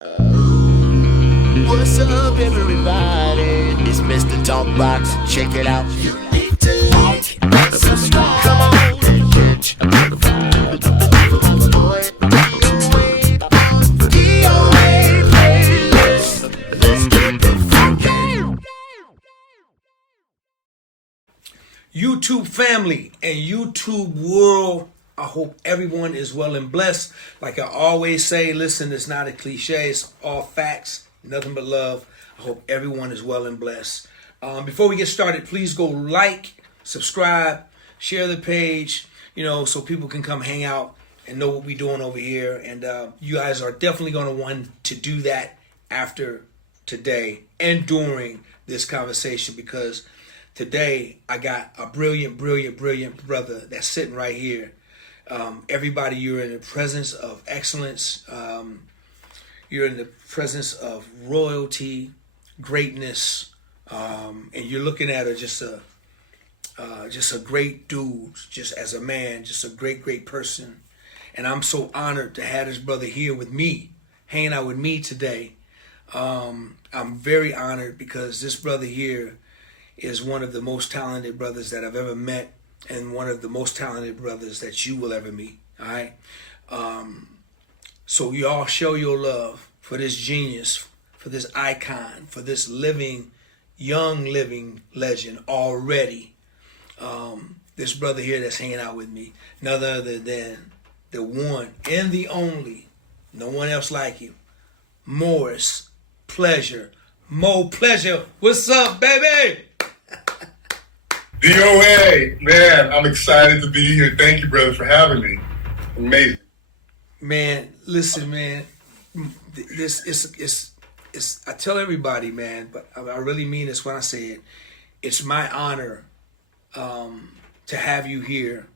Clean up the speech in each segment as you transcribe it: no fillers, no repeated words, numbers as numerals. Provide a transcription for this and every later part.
What's up, everybody? It's Mr. Talkbox. Check it out. You need to like, subscribe. Come on and catch a motherfucker. Boy, DOA playlist. Let's get the funky. YouTube family and YouTube world, I hope everyone is well and blessed. Like I always say, listen, it's not a cliche, it's all facts, nothing but love. I hope everyone is well and blessed. Before we get started, please go like, subscribe, share the page, so people can come hang out and know what we're doing over here. And you guys are definitely going to want to do that after today and during this conversation, because today I got a brilliant brother that's sitting right here. Everybody, you're in the presence of excellence. You're in the presence of royalty, greatness, and you're looking at just a great dude, just as a man, just a great person. And I'm so honored to have this brother here with me, hanging out with me today. I'm very honored because this brother here is one of the most talented brothers that I've ever met, and one of the most talented brothers that you will ever meet. All right. So y'all show your love for this genius, for this icon, for this young living legend already. This brother here that's hanging out with me, none other than the one and the only, no one else like you, Morris Pleasure. Mo Pleasure. What's up, baby? DOA, man, I'm excited to be here. Thank you, brother, for having me. Amazing. Man, listen, man. This is I tell everybody, man, but I really mean this when I say it. It's my honor to have you here,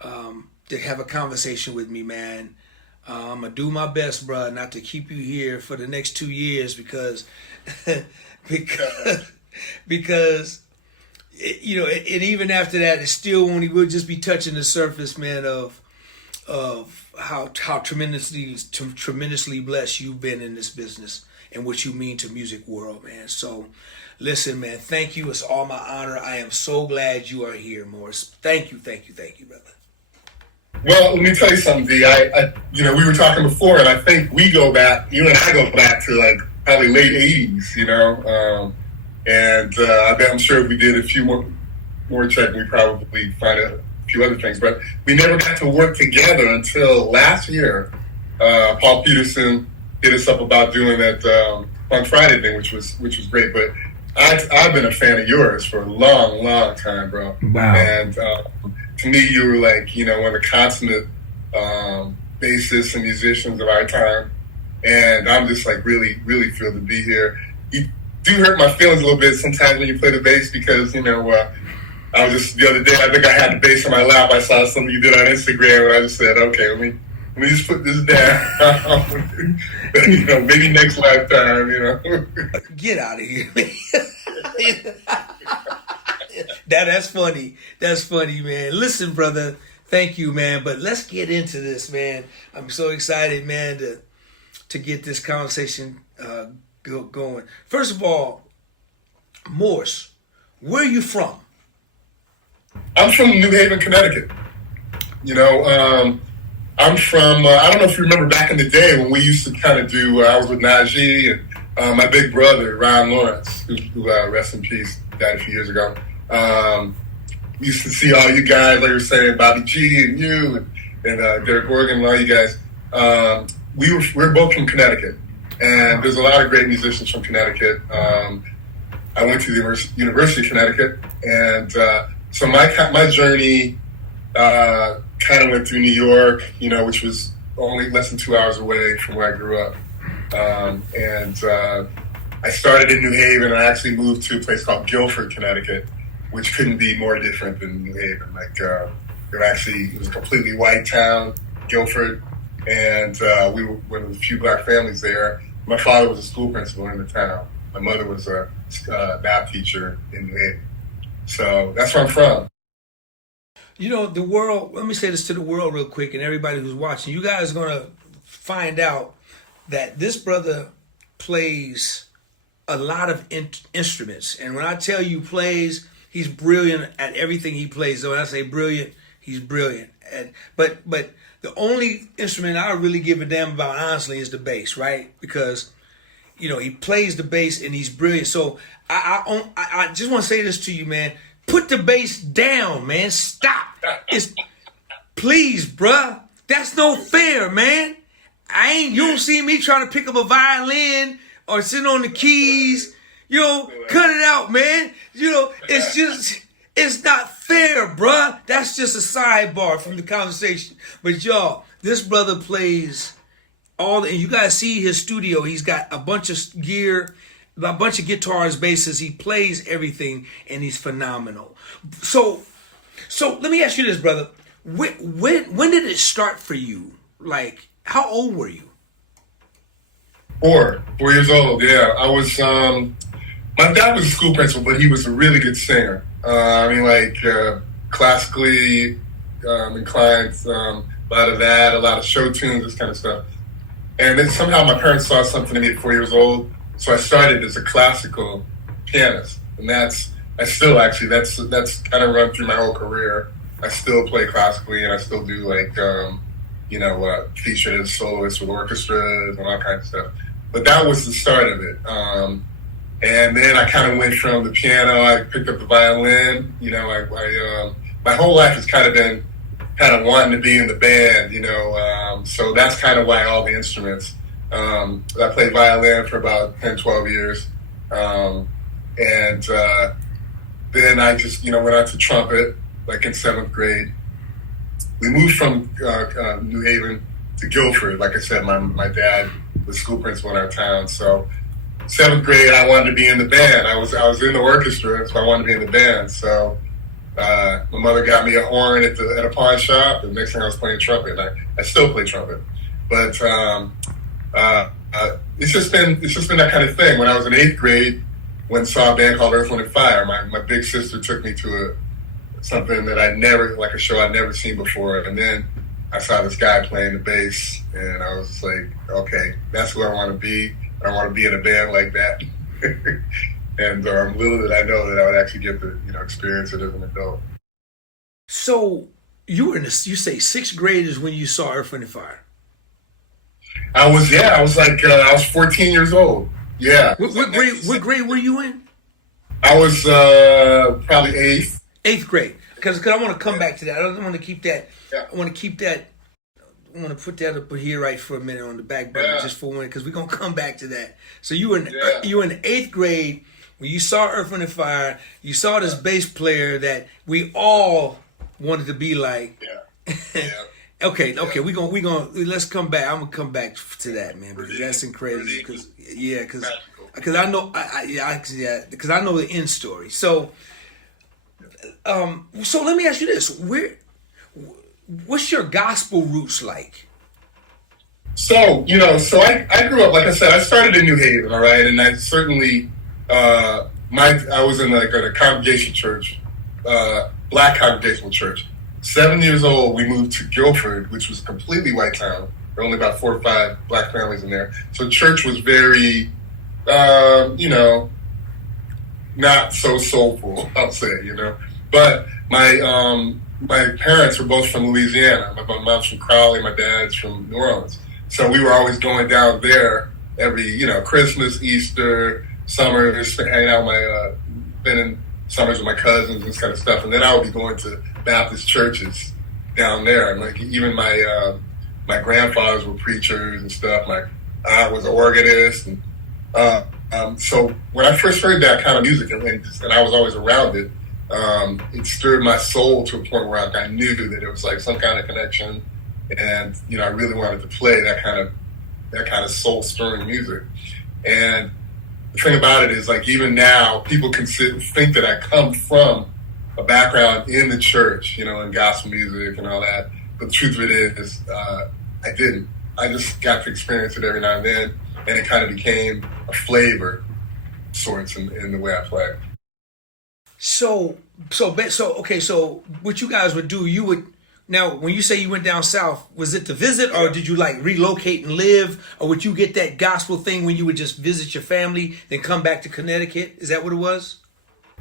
to have a conversation with me, man. I'm gonna do my best, bro, not to keep you here for the next 2 years because and even after that, it still only will just be touching the surface, man, of how tremendously blessed you've been in this business and what you mean to music world, man. So, listen, man, thank you. It's all my honor. I am so glad you are here, Morris. Thank you, brother. Well, let me tell you something, D. We were talking before, and I think you and I go back to like probably late '80s, and I'm sure if we did a few more checking, we'd probably find a few other things. But we never got to work together until last year. Paul Peterson hit us up about doing that Fun Friday thing, which was great. But I've been a fan of yours for a long time, bro. Wow. And to me, you were like, one of the consummate bassists and musicians of our time. And I'm just like really thrilled to be here. You do hurt my feelings a little bit sometimes when you play the bass because, I was just the other day, I think I had the bass in my lap. I saw something you did on Instagram and I just said, okay, let me just put this down. Maybe next lifetime, Get out of here, man. That's funny. That's funny, man. Listen, brother, thank you, man. But let's get into this, man. I'm so excited, man, to get this conversation going. First of all, Morris, where are you from? I'm from New Haven, Connecticut. I'm from, I don't know if you remember back in the day when we used to kind of do, I was with Najee and my big brother, Ron Lawrence, who rest in peace, died a few years ago. We used to see all you guys, like you were saying, Bobby G and you and Derek Organ and all you guys. We're both from Connecticut, and there's a lot of great musicians from Connecticut. I went to the University of Connecticut, and so my journey kind of went through New York, which was only less than 2 hours away from where I grew up. And I started in New Haven. I actually moved to a place called Guilford, Connecticut, which couldn't be more different than New Haven. It was a completely white town, Guilford, and we were one of the few black families there. My father was a school principal in the town. My mother was a math teacher in New Haven. So that's where I'm from. The world, let me say this to the world real quick and everybody who's watching. You guys are going to find out that this brother plays a lot of instruments, and when I tell you plays, he's brilliant at everything he plays. So when I say brilliant, he's brilliant. But the only instrument I really give a damn about, honestly, is the bass, right? Because he plays the bass and he's brilliant. So I just want to say this to you, man. Put the bass down, man. Stop. Please, bruh. That's no fair, man. You don't see me trying to pick up a violin or sitting on the keys. Cut it out, man. It's not fair, bruh. That's just a sidebar from the conversation. But y'all, this brother plays and you guys see his studio. He's got a bunch of gear, a bunch of guitars, basses. He plays everything, and he's phenomenal. So let me ask you this, brother. When did it start for you? Like, how old were you? 4 years old. Yeah, I was. My dad was a school principal, but he was a really good singer. Classically inclined. A lot of that, a lot of show tunes, this kind of stuff. And then somehow my parents saw something in me at 4 years old, so I started as a classical pianist, and that's kind of run through my whole career. I still play classically, and I still do featured as soloist with orchestras and all kinds of stuff. But that was the start of it. And then I kind of went from the piano. I picked up the violin. My whole life has kind of been wanting to be in the band. So that's kind of why all the instruments. I played violin for about 10, 12 years. Then I just, went on to trumpet, like in 7th grade. We moved from New Haven to Guilford. Like I said, my dad was school principal in our town. So 7th grade, I wanted to be in the band. I was in the orchestra, so I wanted to be in the band. So my mother got me a horn at a pawn shop. And next thing I was playing trumpet. I still play trumpet, but it's just been that kind of thing. When I was in 8th grade, when I saw a band called Earth, Wind and Fire, my big sister took me to something that a show I'd never seen before, and then I saw this guy playing the bass, and I was just like, okay, that's who I want to be. I want to be in a band like that. And little did I know that I would actually get to experience it as an adult. So you say 6th grade is when you saw Earth, Wind and Fire. I was 14 years old. Yeah. What grade were you in? I was probably 8th. 8th grade. Because I want to come back to that. I don't want to keep that. Yeah. I want to put that up here right for a minute on the back burner, just for one, because we're going to come back to that. So you were in the 8th grade when you saw Earth, Wind and Fire. You saw this bass player that we all wanted to be like. Yeah. Yeah. Okay. We gonna let's come back. I'm gonna come back to that, man, because that's crazy. Because I know because I know the end story. So let me ask you this: what's your gospel roots like? So I grew up, like I said, I started in New Haven, all right, and I certainly I was in a congregation church, black congregational church. 7 years old, we moved to Guilford, which was a completely white town. There were only about 4 or 5 black families in there. So church was very, not so soulful, I'll say, But my parents were both from Louisiana. My mom's from Crowley, my dad's from New Orleans. So we were always going down there every, Christmas, Easter, summers, hanging out spending summers with my cousins and this kind of stuff. And then I would be going to Baptist churches down there. And even my grandfathers were preachers and stuff. My aunt was an organist. And so when I first heard that kind of music and I was always around it, it stirred my soul to a point where I knew that it was like some kind of connection. And, I really wanted to play that kind of soul stirring music. And the thing about it is, even now, people think that I come from a background in the church, in gospel music and all that. But the truth of it is, I didn't. I just got to experience it every now and then, and it kind of became a flavor, sorts, in the way I play. So what you guys would do, you would Now, when you say you went down south, was it to visit, or did you like relocate and live, or would you get that gospel thing when you would just visit your family, then come back to Connecticut? Is that what it was?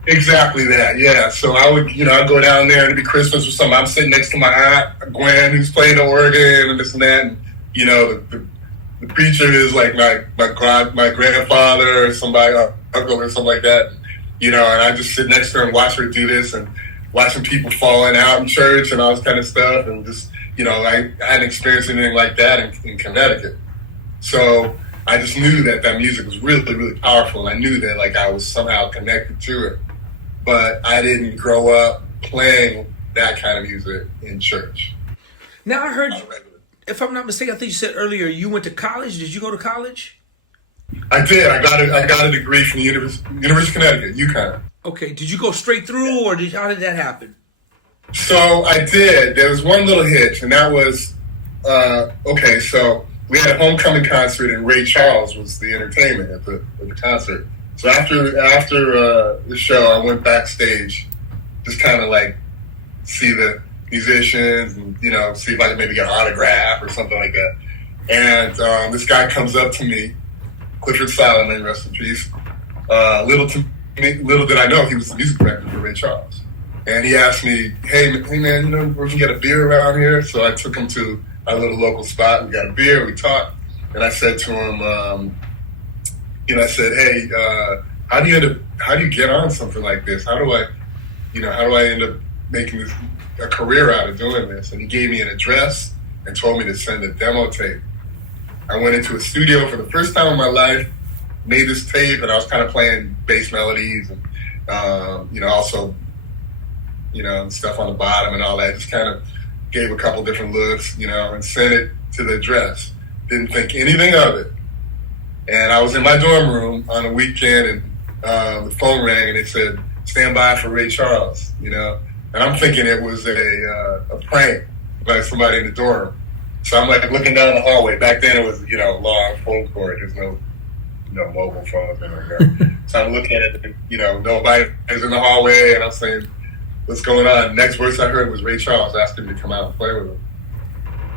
Exactly that, yeah. So I would, I'd go down there and it'd be Christmas or something. I'm sitting next to my aunt, Gwen, who's playing the organ and this and that. And, the preacher is like my grandfather or somebody, uncle or something like that. And I just sit next to her and watch her do this and watching people falling out in church and all this kind of stuff. And just, I hadn't experienced anything like that in Connecticut. So I just knew that music was really, really powerful. And I knew that like I was somehow connected to it. But I didn't grow up playing that kind of music in church. Now I heard, if I'm not mistaken, I think you said earlier you went to college. Did you go to college? I did. I got a degree from the University of Connecticut, UConn. Okay. Did you go straight through, or how did that happen? So I did. There was one little hitch, and that was okay. So we had a homecoming concert, and Ray Charles was the entertainment at the concert. So after the show, I went backstage, just kind of like see the musicians and see if I could maybe get an autograph or something like that. And this guy comes up to me, Clifford Solomon, rest in peace. Little did I know he was the music director for Ray Charles. And he asked me, hey man, we can get a beer around here. So I took him to our little local spot. We got a beer, we talked, and I said to him, I said, hey, how do you get on something like this? How do I end up making this a career out of doing this? And he gave me an address and told me to send a demo tape. I went into a studio for the first time in my life, made this tape, and I was kind of playing bass melodies and, also, stuff on the bottom and all that. Just kind of gave a couple different looks, and sent it to the address. Didn't think anything of it. And I was in my dorm room on a weekend, and the phone rang, and they said, stand by for Ray Charles, And I'm thinking it was a prank by somebody in the dorm. So I'm like looking down the hallway. Back then it was, long phone cord. There's no mobile phones or anything like that. So I'm looking at it, and, nobody is in the hallway, and I'm saying, what's going on? Next voice I heard was Ray Charles asking me to come out and play with him.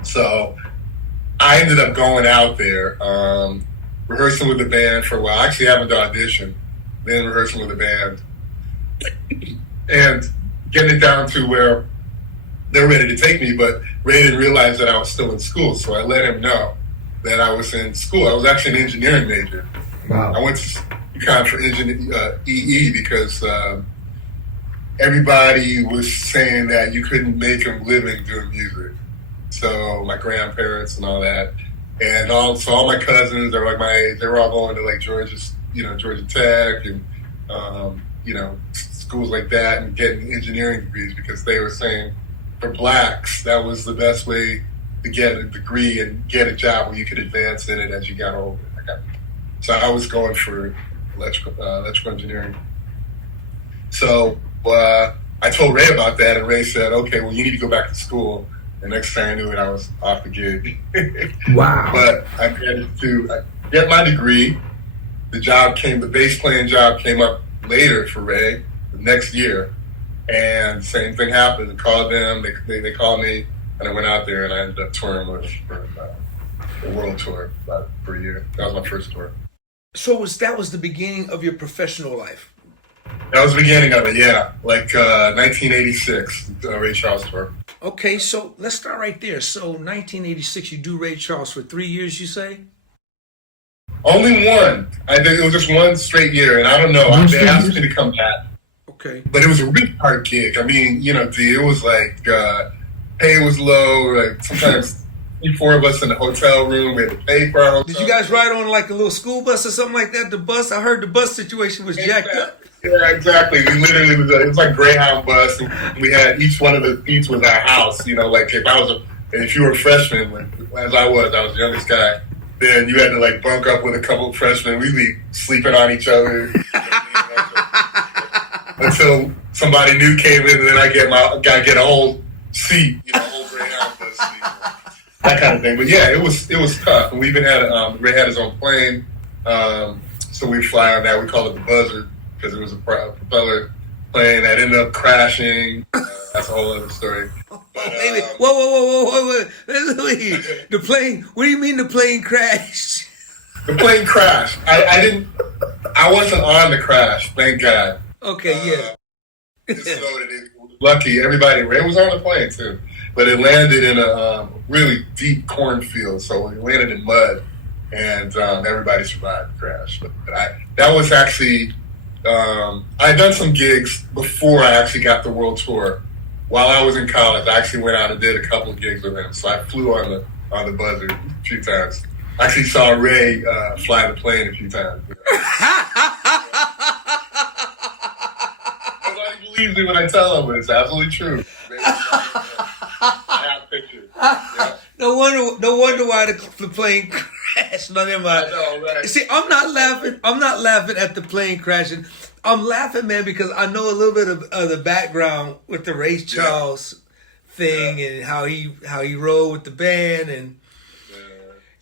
So I ended up going out there, rehearsing with the band for a while. Actually having to audition, then rehearsing with the band. And getting it down to where they're ready to take me, but Ray didn't realize that I was still in school, so I let him know that I was in school. I was actually an engineering major. Wow. I went to UConn for EE because everybody was saying that you couldn't make a living doing music. So my grandparents and all that, and all my cousins, they're like my age. They were all going to like Georgia Tech and schools like that and getting engineering degrees because they were saying for blacks that was the best way to get a degree and get a job where you could advance in it as you got older. So I was going for electrical engineering. So I told Ray about that, and Ray said, okay, well, you need to go back to school. And next thing I knew it, I was off the gig. Wow. But I managed to get my degree. The bass playing job came up later for Ray the next year. And same thing happened. I called them, they called me, and I went out there and I ended up touring with them for a world tour for a year. That was my first tour. So that was the beginning of your professional life? That was the beginning of it, yeah. Like 1986, Ray Charles tour. Okay, so let's start right there. So 1986, you do Ray Charles for 3 years, you say? Only one. I think it was just one straight year, and I don't know. They asked me to come back. Okay. But it was a really hard gig. I mean, it was like pay was low. Like sometimes 4 of us in the hotel room, we had to pay for our hotel. Did you guys ride on like a little school bus or something like that? The bus, I heard the bus situation was jacked up. Yeah, exactly. We literally it was like Greyhound bus, and we had each one of the seats was our house. Like if you were a freshman, as I was the youngest guy. Then you had to like bunk up with a couple of freshmen. We'd be sleeping on each other until somebody new came in, and then I get a whole seat, a whole Greyhound bus seat, that kind of thing. But yeah, it was tough. And we even had Ray had his own plane, so we fly on that. We call it the Buzzard because it was a propeller plane that ended up crashing. That's a whole other story. But, Baby, whoa. The plane, what do you mean the plane crashed? the plane crashed. I wasn't on the crash, thank God. Okay, yeah. Just know that it was lucky. Everybody, it was on the plane too. But it landed in a really deep cornfield, so it landed in mud, and everybody survived the crash. But that was actually, I had done some gigs before I actually got the world tour. While I was in college, I actually went out and did a couple of gigs with him. So I flew on the Buzzard a few times. I actually saw Ray fly the plane a few times. Nobody believes me when I tell them, but it's absolutely true. I have pictures. Yeah. No wonder why the plane crashed. No, never mind. I know, right? See, I'm not laughing at the plane crashing. I'm laughing, man, because I know a little bit of the background with the Ray Charles thing and how he rolled with the band and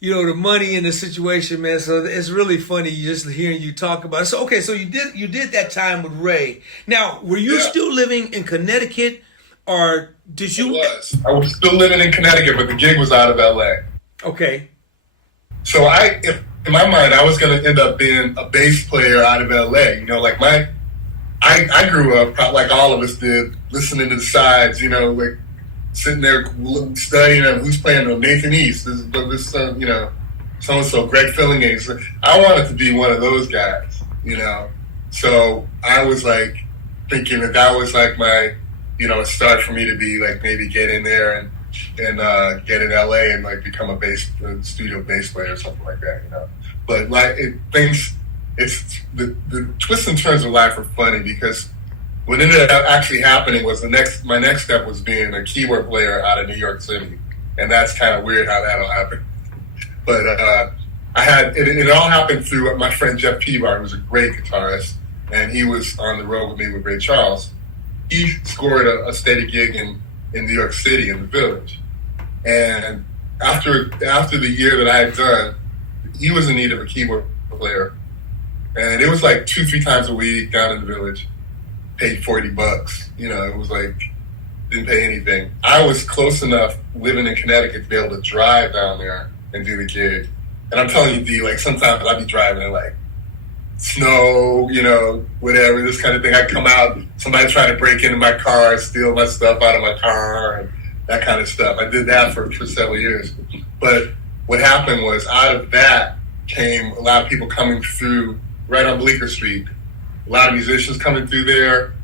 the money in the situation, man. So it's really funny just hearing you talk about it. So okay, so you did that time with Ray. Now, were you still living in Connecticut, or did you? I was still living in Connecticut, but the gig was out of LA. Okay. So in my mind, I was going to end up being a bass player out of LA. Like I grew up like all of us did, listening to the sides. Like sitting there studying who's playing Nathan East, this so and so, Greg Fillingates. I wanted to be one of those guys. So I was like thinking that was like my a start for me to be like maybe get in there and get in LA and like become a studio bass player or something like that, But like it's the twists and turns of life are funny because what ended up actually happening was my next step was being a keyboard player out of New York City, and that's kind of weird how that'll happen. But it all happened through my friend Jeff Peabody, who was a great guitarist, and he was on the road with me with Ray Charles. He scored a steady gig in New York City in the Village. And after the year that I had done, he was in need of a keyboard player. And it was like 2-3 times a week down in the Village. Paid $40. It was like, didn't pay anything. I was close enough living in Connecticut to be able to drive down there and do the gig. And I'm telling you, D, like sometimes I'd be driving and like, snow, whatever, this kind of thing. I'd come out, somebody try to break into my car, steal my stuff out of my car, and that kind of stuff. I did that for several years. But what happened was out of that came a lot of people coming through right on Bleecker Street. A lot of musicians coming through there,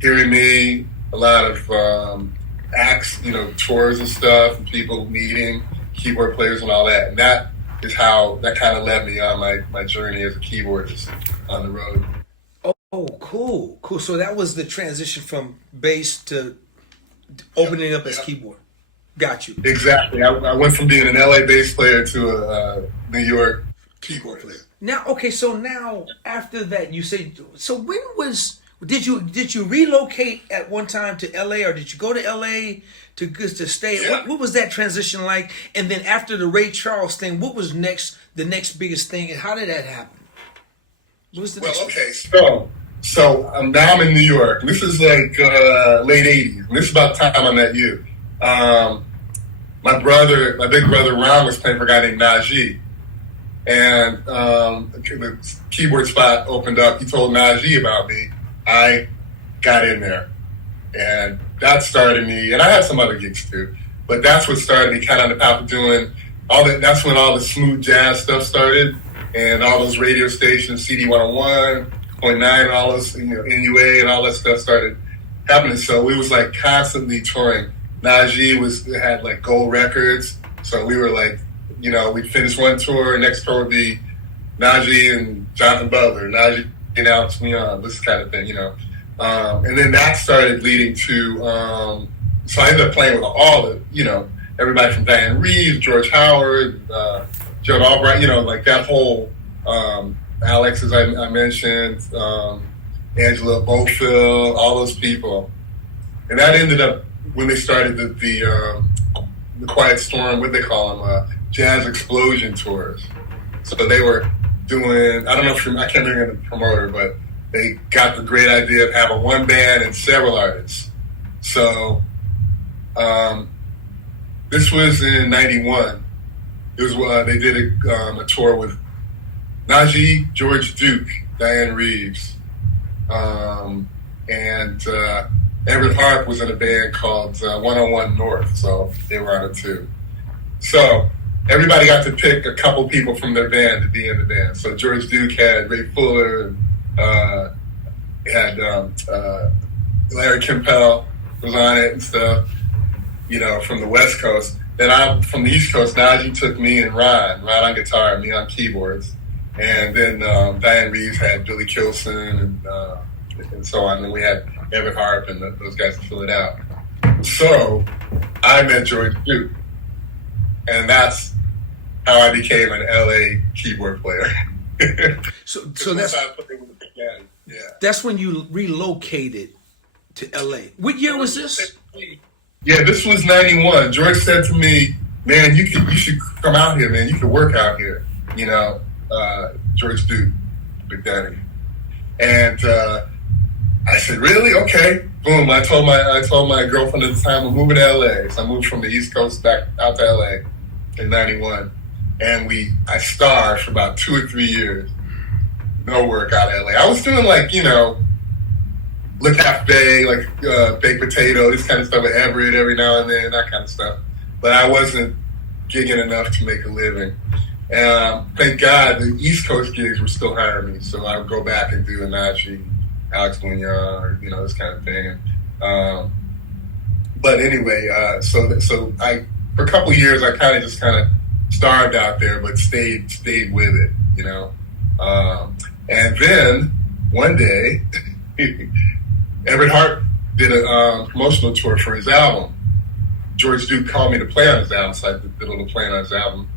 hearing me, a lot of acts, tours and stuff, and people meeting keyboard players and all that. And that is how that kind of led me on my journey as a keyboardist on the road. Oh, cool. So that was the transition from bass to opening up as keyboard. Got you. Exactly. I went from being an LA bass player to a New York keyboard player. Now, okay, so now after that, you say, so when did you relocate at one time to LA, or did you go to LA to stay? Yeah. What was that transition like? And then after the Ray Charles thing, what was the next biggest thing, and how did that happen? What was the next? Okay, so now I'm in New York. This is like late '80s. This is about the time I met you. My big brother Ron was playing for a guy named Najee. And the keyboard spot opened up. He told Najee about me. I got in there. And that started me, and I had some other gigs too, but that's what started me kind of on the path of doing all that. That's when all the smooth jazz stuff started, and all those radio stations, CD 101.9, and all those, NUA and all that stuff started happening. So we was like constantly touring. Najee had like gold records, so we were like, we'd finish one tour, next tour would be Najee and Jonathan Butler, Najee and Alex Leon, this kind of thing, and then that started leading to, so I ended up playing with all the, everybody from Diane Reeves, George Howard, Joan Albright, like that whole, Alex, as I mentioned, Angela Bofill, all those people. And that ended up, when they started the Quiet Storm, what they call them, Jazz Explosion tours. So they were doing, I don't know if I can't remember the promoter, but they got the great idea of having one band and several artists. So this was in '91. It was they did a tour with Najee, George Duke, Diane Reeves, and Everett Harp was in a band called 101 North, so they were on it too. So everybody got to pick a couple people from their band to be in the band. So George Duke had Ray Fuller, had Larry Kempel was on it and stuff, from the West Coast. Then I'm from the East Coast. Najee took me and Ron on guitar, me on keyboards. And then Diane Reeves had Billy Kilson and so on. And then we had Everett Harp and those guys to fill it out. So I met George Duke. And that's how I became an LA keyboard player. So that's when you relocated to LA. What year was this? Yeah, this was '91. George said to me, "Man, you should come out here, man. You could work out here." George Duke, Big Daddy, and I said, "Really? Okay." Boom. I told my girlfriend at the time we're moving to LA. So I moved from the East Coast back out to LA in '91, and I starved for about 2 or 3 years. No work out of LA. I was doing Le Cafe, baked potato, this kind of stuff with Everett every now and then, that kind of stuff. But I wasn't gigging enough to make a living. And thank God the East Coast gigs were still hiring me, so I would go back and do a Najee, Alex Munoz, or this kind of thing. But anyway, so I for a couple of years I kind of starved out there, but stayed with it, And then one day, Everett Harp did a promotional tour for his album. George Duke called me to play on his album, so I did a little playing on his album.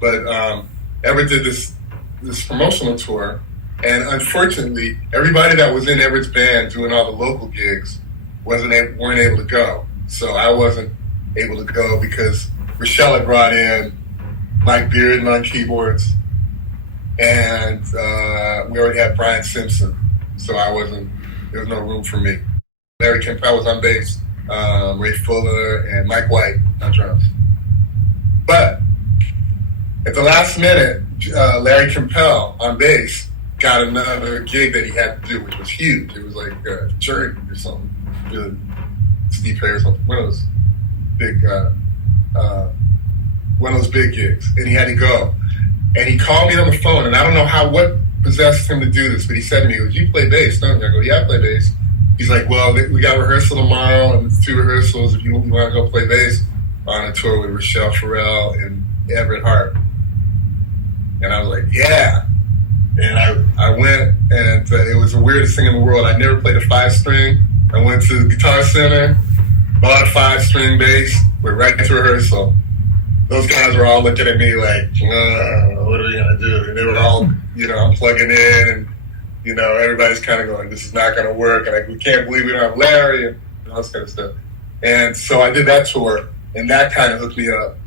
But Everett did this promotional tour, and unfortunately, everybody that was in Everett's band doing all the local gigs weren't able to go. So I wasn't able to go because Rochelle had brought in Mike Bearden on keyboards, and we already had Brian Simpson, so there was no room for me. Larry Kempel was on bass, Ray Fuller, and Mike White on drums. But at the last minute, Larry Kempel on bass got another gig that he had to do, which was huge. It was like Journey or something, with Steve Perry or something, one of those big gigs, and he had to go. And he called me on the phone, and I don't know what possessed him to do this, but he said to me, he goes, "You play bass, don't you?" I go, "Yeah, I play bass." He's like, "Well, we got rehearsal tomorrow, and it's 2 rehearsals if you want to go play bass on a tour with Rochelle Farrell and Everett Harp." And I was like, "Yeah." And I went, and it was the weirdest thing in the world. I never played a 5-string. I went to Guitar Center, bought a 5-string bass, went right to rehearsal. Those guys were all looking at me like, "What are we gonna do?" And they were all, I'm plugging in, and everybody's kind of going, "This is not gonna work," and we can't believe we don't have Larry, and all this kind of stuff. And so I did that tour, and that kind of hooked me up.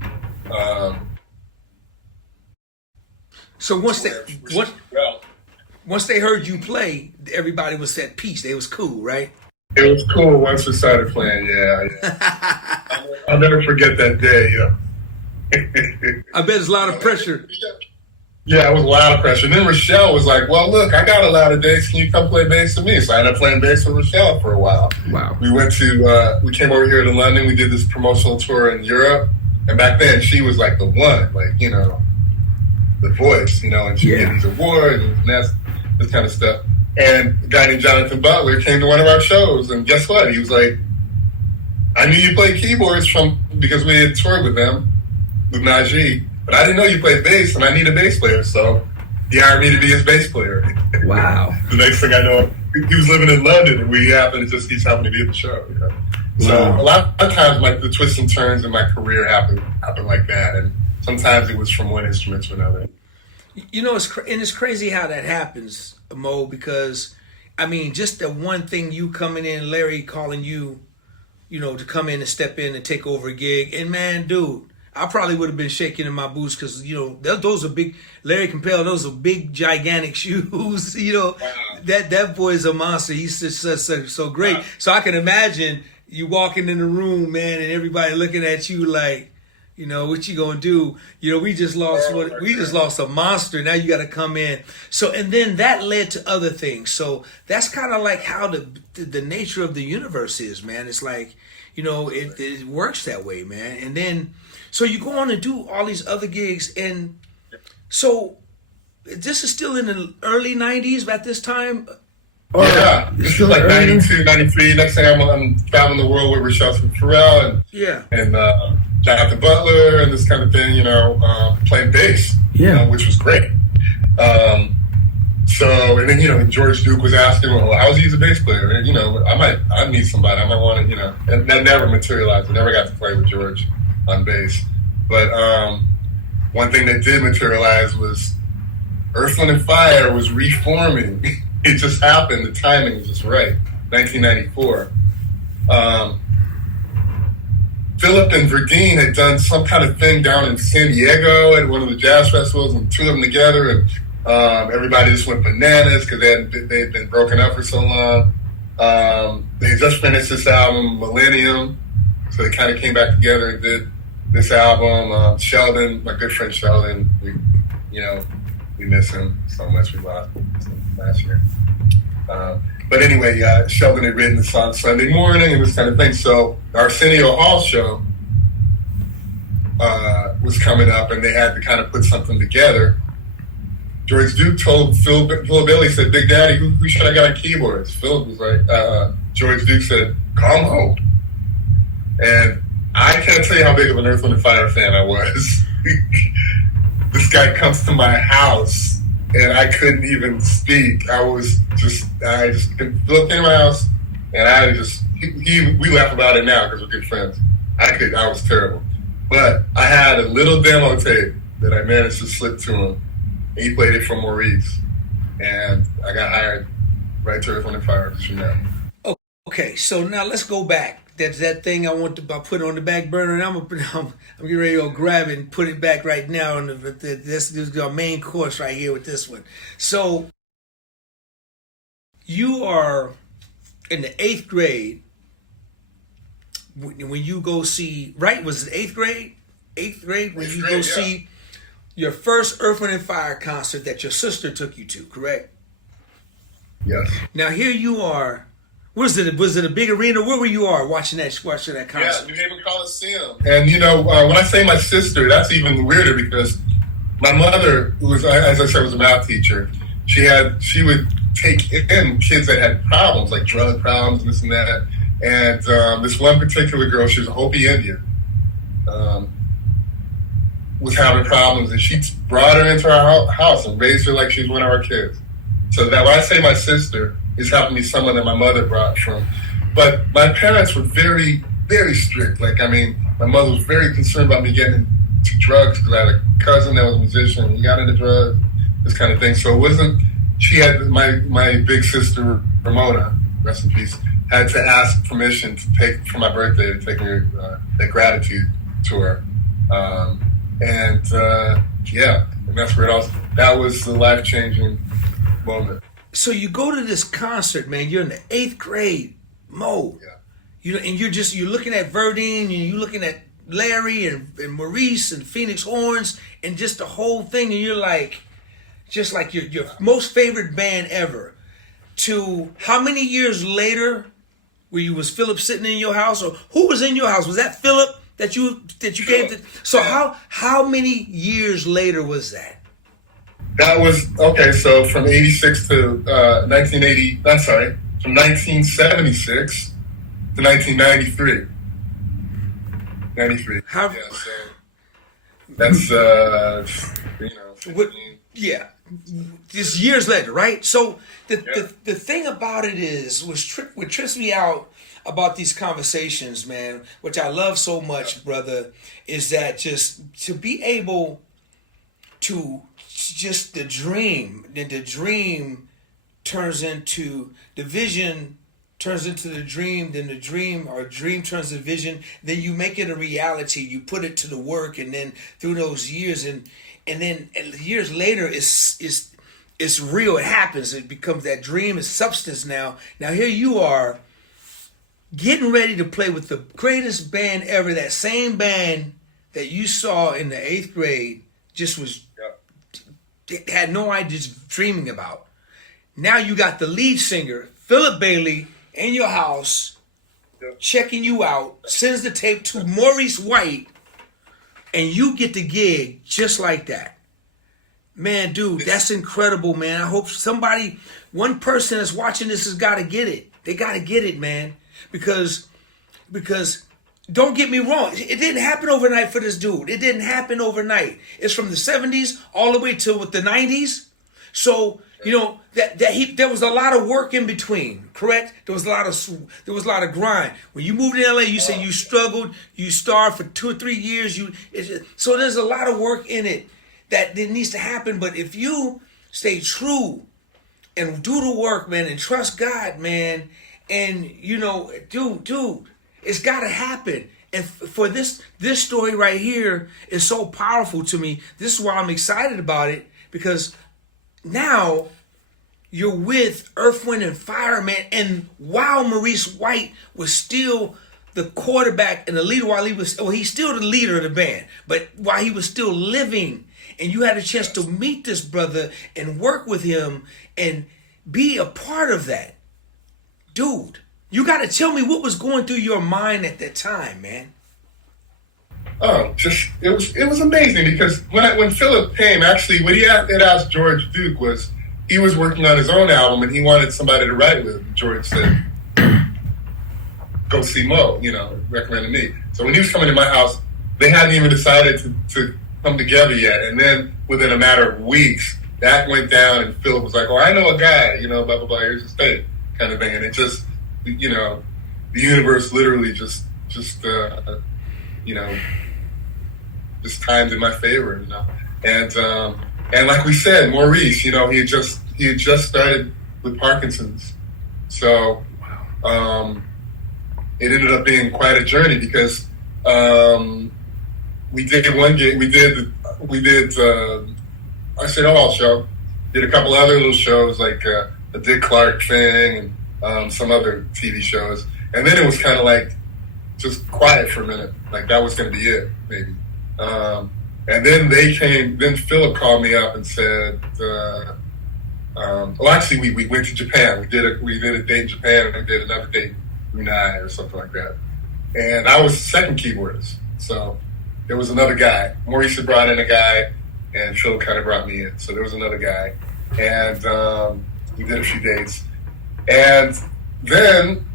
So once they heard you play, everybody was at peace. They was cool, right? It was cool once we started playing. Yeah. I'll never forget that day. I bet it's a lot of pressure. Yeah, it was a lot of pressure. And then Rochelle was like, "Well, look, I got a lot of days. Can you come play bass with me?" So I ended up playing bass with Rochelle for a while. Wow. We we came over here to London. We did this promotional tour in Europe. And back then, she was like the one, the voice, and she did these awards and this kind of stuff. And a guy named Jonathan Butler came to one of our shows, and guess what? He was like, "I knew you played keyboards because we had toured with them, with Najee, but I didn't know you played bass, and I need a bass player." So he hired me to be his bass player. Wow. The next thing I know, he was living in London, and he happened to be at the show. So a lot of times, the twists and turns in my career happened like that, and sometimes it was from one instrument to another. It's crazy how that happens, Mo, because just the one thing, you coming in, Larry calling you, to come in and step in and take over a gig, and man, dude, I probably would have been shaking in my boots because those are big. Larry Kempel, those are big, gigantic shoes. Wow. that boy is a monster. He's just so great. So I can imagine you walking in the room, man, and everybody looking at you like, what you gonna do? We just lost a monster. Now you got to come in. So, and then that led to other things. So that's kind of like how the nature of the universe is, man. It's like, it works that way, man. And then, so you go on and do all these other gigs, and so this is still in the early '90s at this time. Yeah, this is like 92, 93. Next thing I'm traveling the world with Rochelle Farrell and Jonathan Butler and this kind of thing, playing bass, which was great. So, and then, George Duke was asking, well, how's he as a bass player? And, I need somebody. I might want to, and that never materialized. I never got to play with George on bass. But one thing that did materialize was Earth, Wind & Fire was reforming. It just happened. The timing was just right. 1994. Philip and Verdine had done some kind of thing down in San Diego at one of the jazz festivals, and two of them together, and everybody just went bananas because they had been broken up for so long. They just finished this album, Millennium, so they kind of came back together and did this album. Sheldon, my good friend Sheldon, we miss him so much. We lost him last year. But anyway, Sheldon had written the song Sunday Morning and this kind of thing. So the Arsenio Hall show was coming up, and they had to kind of put something together. George Duke told Phil Bailey, said, Big Daddy, who should I get on keyboards? Phil was like, George Duke said, Calm Hope. And I can't tell you how big of an Earth, Wind & Fire fan I was. This guy comes to my house, and I couldn't even speak. I just Philip came to my house, and we laugh about it now because we're good friends. I was terrible. But I had a little demo tape that I managed to slip to him. He played it for Maurice, and I got hired right to Earth, Wind & Fire. Okay, so now let's go back. That's that thing I put on the back burner, and I'm getting ready to go grab it and put it back right now. And this is our main course right here with this one. So you are in the 8th grade when you go see, right? Was it 8th grade? 8th grade when you go see your first Earth, Wind & Fire concert that your sister took you to, correct? Yes. Now here you are. Was it a big arena? Where were you watching that concert? Yeah, New Haven Coliseum. And when I say my sister, that's even weirder because my mother, who was, as I said, was a math teacher. She would take in kids that had problems, like drug problems and this and that. And this one particular girl, she was a Hopi Indian, was having problems, and she brought her into our house and raised her like she was one of our kids. So that when I say my sister, it's happened to be someone that my mother brought from. But my parents were very, very strict. My mother was very concerned about me getting into drugs because I had a cousin that was a musician. He got into drugs, this kind of thing. So it wasn't, she had, my big sister, Ramona, rest in peace, had to ask permission to take, for my birthday, to take me a gratitude tour. And that's where it all, that was the life-changing moment. So you go to this concert, man. You're in the 8th grade, Mo. Yeah. And you're looking at Verdine, and you're looking at Larry and Maurice and Phoenix Horns, and just the whole thing. And you're like, just like your most favorite band ever. To how many years later, was Philip sitting in your house, or who was in your house? Was that Philip that you gave to? So how many years later was that? That was, okay, so from 86 to 1980, I'm sorry, from 1976 to 1993. 93. How? Yeah, so that's, 15. Yeah, just years later, right? So the thing about it is, what trips me out about these conversations, man, which I love so much, brother, is that just to be able to just the dream, then the dream turns into the vision, turns into the dream, then the dream or dream turns to vision, then you make it a reality, you put it to the work, and then through those years and then years later is it's real. It happens. It becomes that dream is substance now. Now here you are getting ready to play with the greatest band ever. That same band that you saw in the 8th grade just was had no idea, just dreaming about. Now you got the lead singer, Philip Bailey, in your house, checking you out, sends the tape to Maurice White, and you get the gig just like that. Man, dude, that's incredible, man. I hope one person that's watching this has got to get it. They got to get it, man. Because don't get me wrong, it didn't happen overnight for this dude. It didn't happen overnight. It's from the 70s all the way to the 90s. So, there was a lot of work in between, correct? There was a lot of grind. When you moved to LA, you said you struggled, you starved for 2 or 3 years. So there's a lot of work in it that needs to happen. But if you stay true and do the work, man, and trust God, man, and dude, it's got to happen. And for this story right here is so powerful to me. This is why I'm excited about it, because now you're with Earth, Wind, and Fire, man. And while Maurice White was still the quarterback and the leader, he's still the leader of the band, but while he was still living, and you had a chance to meet this brother and work with him and be a part of that, dude, you got to tell me what was going through your mind at that time, man. Oh, it was amazing, because when Philip came, actually, what he had asked George Duke was, he was working on his own album and he wanted somebody to write with. And George said, "Go see Mo," recommended me. So when he was coming to my house, they hadn't even decided to come together yet. And then within a matter of weeks, that went down, and Philip was like, "Oh, I know a guy, blah blah blah. Here's his tape," kind of thing. And it just, the universe literally just timed in my favor, and like we said, Maurice, he had just started with Parkinson's, so it ended up being quite a journey, because we did one gig, we did I said all show, did a couple other little shows like the Dick Clark thing and some other TV shows, and then it was kind of like just quiet for a minute, like that was going to be it, maybe. And then then Philip called me up and said, actually we went to Japan. We did a date in Japan, and we did another date in Brunei or something like that. And I was the second keyboardist. So there was another guy. Maurice had brought in a guy, and Philip kind of brought me in. So there was another guy. And we did a few dates. And then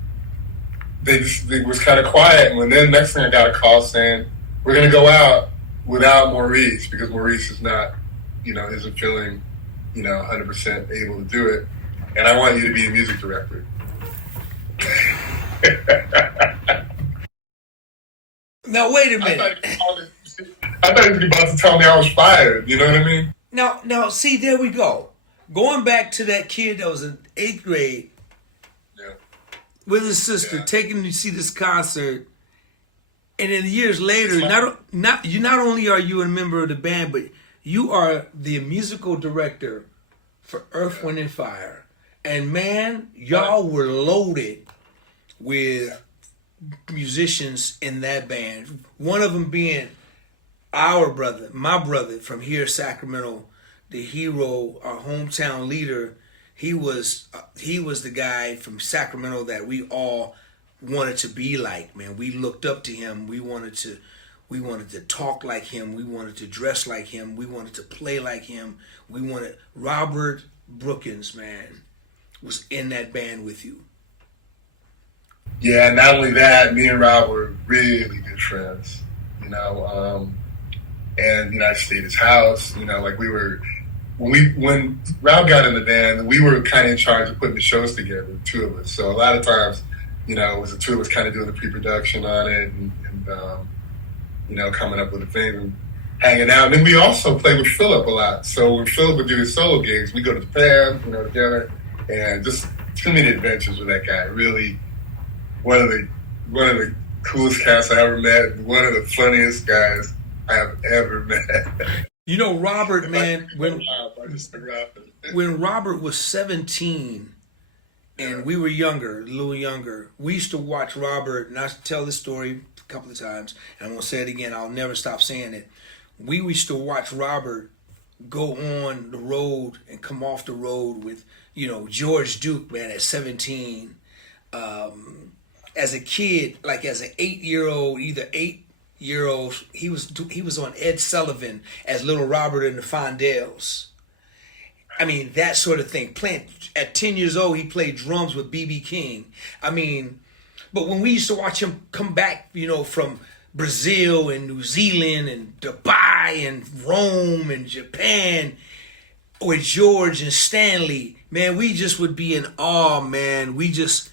it was kind of quiet. And then next thing I got a call saying, "We're going to go out without Maurice, because Maurice is not, isn't feeling, 100% able to do it. And I want you to be the music director." Now, wait a minute. I thought he was about to tell me I was fired. You know what I mean? Now, see, there we go. Going back to that kid that was in 8th grade with his sister, taking to see this concert. And then years later, not only are you a member of the band, but you are the musical director for Earth, Wind, and Fire. And man, y'all were loaded with musicians in that band. One of them being my brother from here, Sacramento, the hero, our hometown leader. He was the guy from Sacramento that we all wanted to be like, man. We looked up to him. We wanted to talk like him. We wanted to dress like him. We wanted to play like him. Robert Brookins, man, was in that band with you. Yeah, not only that, me and Rob were really good friends, and I stayed at his house, like we were, when Rob got in the band, we were kind of in charge of putting the shows together, the two of us. So a lot of times, it was the two of us kind of doing the pre-production on it and coming up with the thing and hanging out. And then we also played with Philip a lot. So when Philip would do his solo gigs, we go to Japan, together, and just too many adventures with that guy. Really, one of the coolest cats I ever met, one of the funniest guys I have ever met. You know, Robert, man, I just stuck around. when Robert was 17 and we were younger, a little younger, we used to watch Robert, and I tell this story a couple of times, and I'm going to say it again. I'll never stop saying it. We used to watch Robert go on the road and come off the road with, George Duke, man, at 17. As a kid, like as an 8-year-old, either 8-year-old, he was on Ed Sullivan as Little Robert and the Fondells. I mean, that sort of thing. Playing at 10 years old, he played drums with B.B. King. I mean, but when we used to watch him come back, from Brazil and New Zealand and Dubai and Rome and Japan with George and Stanley, man, we just would be in awe, man. We just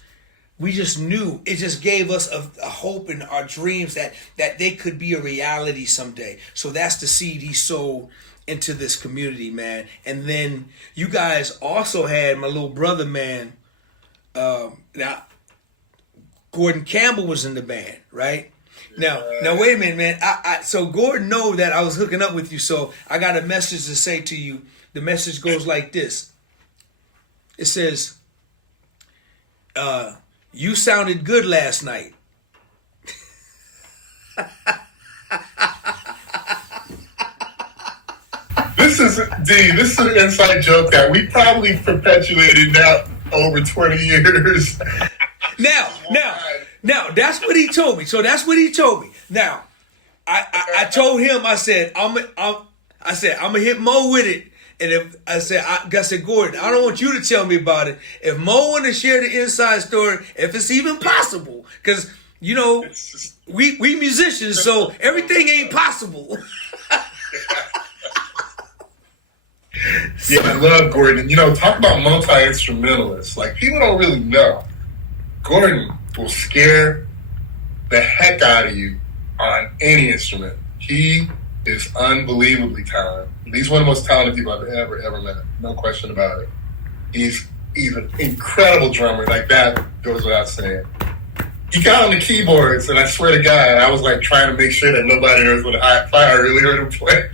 knew. It just gave us a hope in our dreams that they could be a reality someday. So that's the seed he sowed into this community, man. And then you guys also had my little brother, man. Now, Gordon Campbell was in the band, right? Now wait a minute, man. So Gordon know that I was hooking up with you, so I got a message to say to you. The message goes like this. It says, you sounded good last night. This is an inside joke that we probably perpetuated now over 20 years. Now, that's what he told me. So that's what he told me. Now, I told him, I said, I'm gonna hit Mo with it. And if I said, Gordon, I don't want you to tell me about it. If Mo want to share the inside story, if it's even possible, because we musicians, so everything ain't possible. Yeah, I love Gordon. Talk about multi-instrumentalists. Like, people don't really know. Gordon will scare the heck out of you on any instrument. He is unbelievably talented. He's one of the most talented people I've ever met. No question about it. He's an incredible drummer. Like, that goes without saying. He got on the keyboards, and I swear to God, I was like trying to make sure that nobody else would if I really heard him play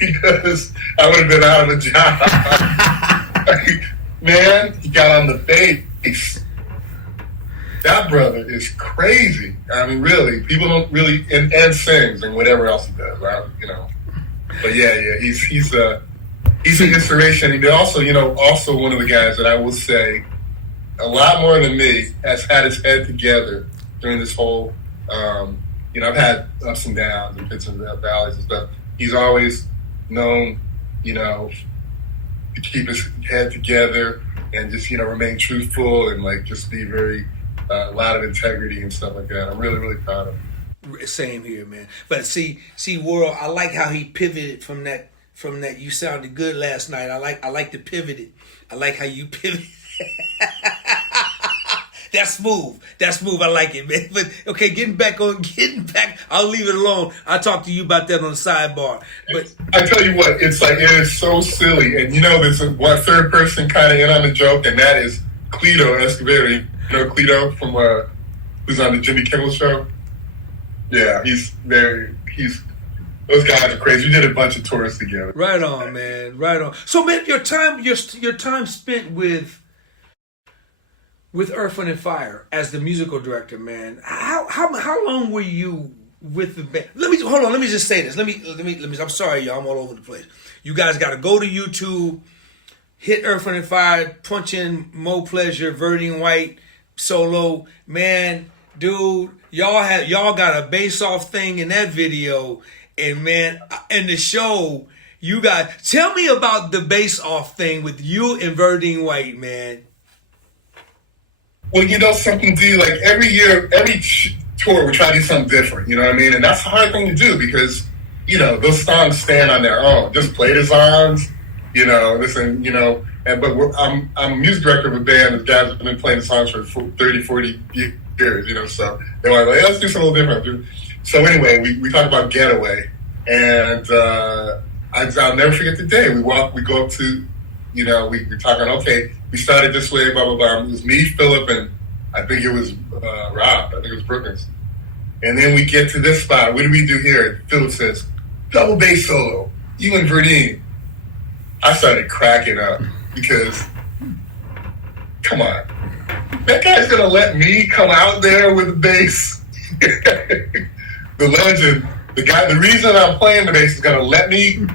because I would have been out of a job. Man, he got on the bass. That brother is crazy. I mean, really, people don't really and sings and whatever else he does. But yeah, he's an inspiration. And also one of the guys that I will say, a lot more than me, has had his head together during this whole. I've had ups and downs and pits and valleys and stuff. He's always known, to keep his head together and just remain truthful and like just be very. A lot of integrity and stuff like that. I'm really, really proud of him. Same here, man. But see, World, I like how he pivoted from that. You sounded good last night. I like to pivot it. I like how you pivot. That's smooth. I like it, man. But okay, getting back. I'll leave it alone. I'll talk to you about that on the sidebar. But I tell you what, it is so silly. And there's one third person kind of in on the joke, and that is Cleto Escovedo. Cleto from who's on the Jimmy Kimmel show? Yeah, those guys are crazy. We did a bunch of tours together. Right on, man. Right on. So, man, your time spent with Earth, Wind & Fire as the musical director, man. How long were you with the band? Let me just say this. Let me. I'm sorry, y'all. I'm all over the place. You guys got to go to YouTube, hit Earth, Wind & Fire, punch in Mo Pleasure, Verdine White. Solo, man, dude, y'all got a bass off thing in that video, and man, in the show, you guys tell me about the bass off thing with you and Verdine White, man. Well, something to do, like every year, every tour, we try to do something different, you know what I mean? And that's a hard thing to do because, those songs stand on their own. Just play the songs, listen, but I'm a music director of a band that guys have been playing the songs for 30, 40 years, so they're like, let's do something a little different. So anyway, we talk about Getaway, and I'll never forget the day. We go up to, we're talking, okay, we started this way, blah, blah, blah. It was me, Philip, and I think it was Rob. I think it was Brookins. And then we get to this spot. What do we do here? Philip says, double bass solo. you and Verdine. I started cracking up because, come on, that guy's gonna let me come out there with the bass. The legend, the guy, the reason I'm playing the bass is gonna let me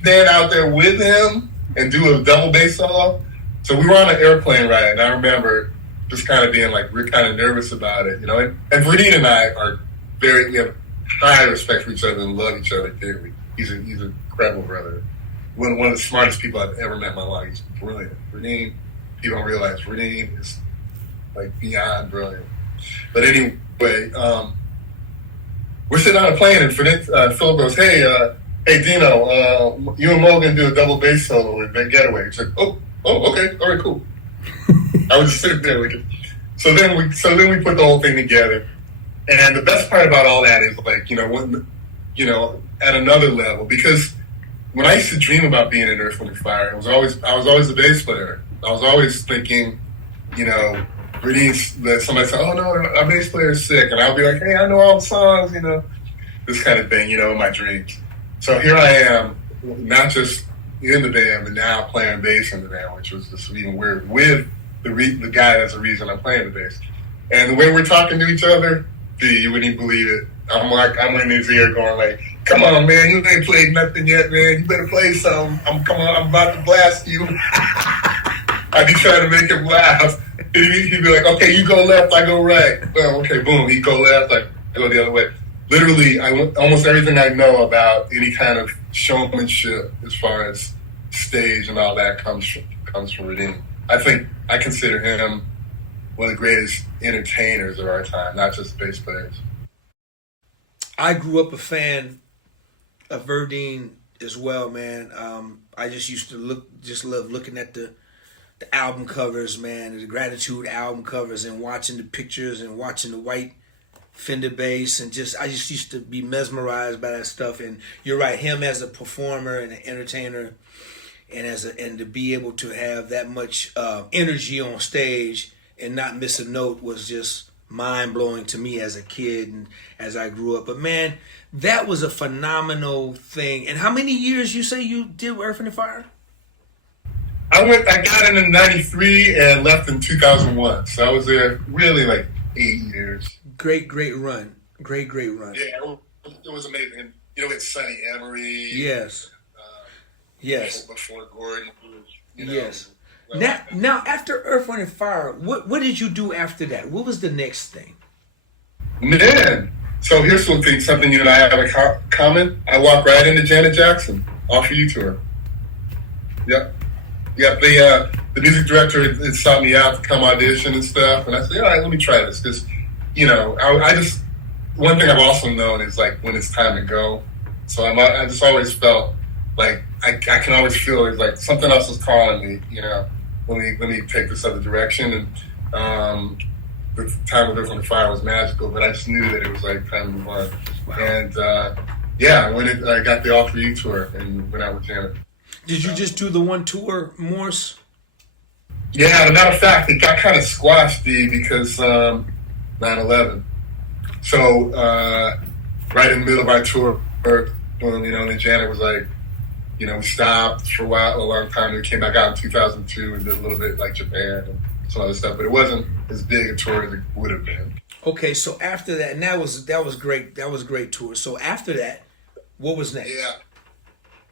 stand out there with him and do a double bass solo. So we were on an airplane ride, and I remember just kind of being like, we're kind of nervous about it, you know. And Verdine and I are we have high respect for each other and love each other dearly. He's an incredible brother. One of the smartest people I've ever met in my life. He's brilliant. Verdine, people don't realize Verdine is like beyond brilliant. But anyway, we're sitting on a plane and Philip goes, hey Dino, you and Mo gonna do a double bass solo in Big Getaway. He's like, oh, okay, all right, cool. I was just sitting there with it. So then we put the whole thing together. And the best part about all that is like, at another level, because when I used to dream about being in Earth, Wind & Fire, I was always a bass player. I was always thinking, that somebody said, oh no, our bass player is sick. And I'll be like, hey, I know all the songs, this kind of thing, in my dreams. So here I am, not just in the band, but now playing bass in the band, which was just even weird, with the guy that's the reason I'm playing the bass. And the way we're talking to each other, you wouldn't even believe it. I'm in his ear going like, come on, man, you ain't played nothing yet, man. You better play something. I'm about to blast you. I'd be trying to make him laugh. He'd be like, okay, you go left, I go right. Well, okay, boom, he'd go left, I go the other way. Literally, almost everything I know about any kind of showmanship as far as stage and all that comes from Redeem. I consider him one of the greatest entertainers of our time, not just bass players. I grew up a fan of Verdine as well, man. I just used to love looking at the album covers, man, the Gratitude album covers, and watching the pictures and watching the white Fender bass, and I just used to be mesmerized by that stuff. And you're right, him as a performer and an entertainer, and to be able to have that much energy on stage and not miss a note was just mind-blowing to me as a kid and as I grew up. But man, that was a phenomenal thing. And how many years you say you did Earth, Wind & Fire? I got in 93 and left in 2001. So I was there really like 8 years. Great run. Great run. Yeah, it was amazing. It's Sonny Emery. Yes. Yes. Before Gordon. Yes. Now, after Earth, Wind & Fire, what did you do after that? What was the next thing? Man, so here's something you and I have in common. I walked right into Janet Jackson off of U-Tour. Yep. The music director had sought me out to come audition and stuff, and I said, all right, let me try this. Because, I just, one thing I've also known is like when it's time to go. So I just always felt like I can always feel it's like something else is calling me, let me take this other direction. And the time with Earth, Wind & Fire was magical, but I just knew that it was like time to move on. Wow. And I got the offer U-Tour and went out with Janet. Did you just do the one tour, Morse? Yeah, as a matter of fact, it got kind of squashed, because 9/11. So right in the middle of our tour, and Janet was like, we stopped for a long time. We came back out in 2002 and did a little bit like Japan and some other stuff, but it wasn't as big a tour as it would have been. Okay, so after that, and that was great. That was a great tour. So after that, what was next? Yeah.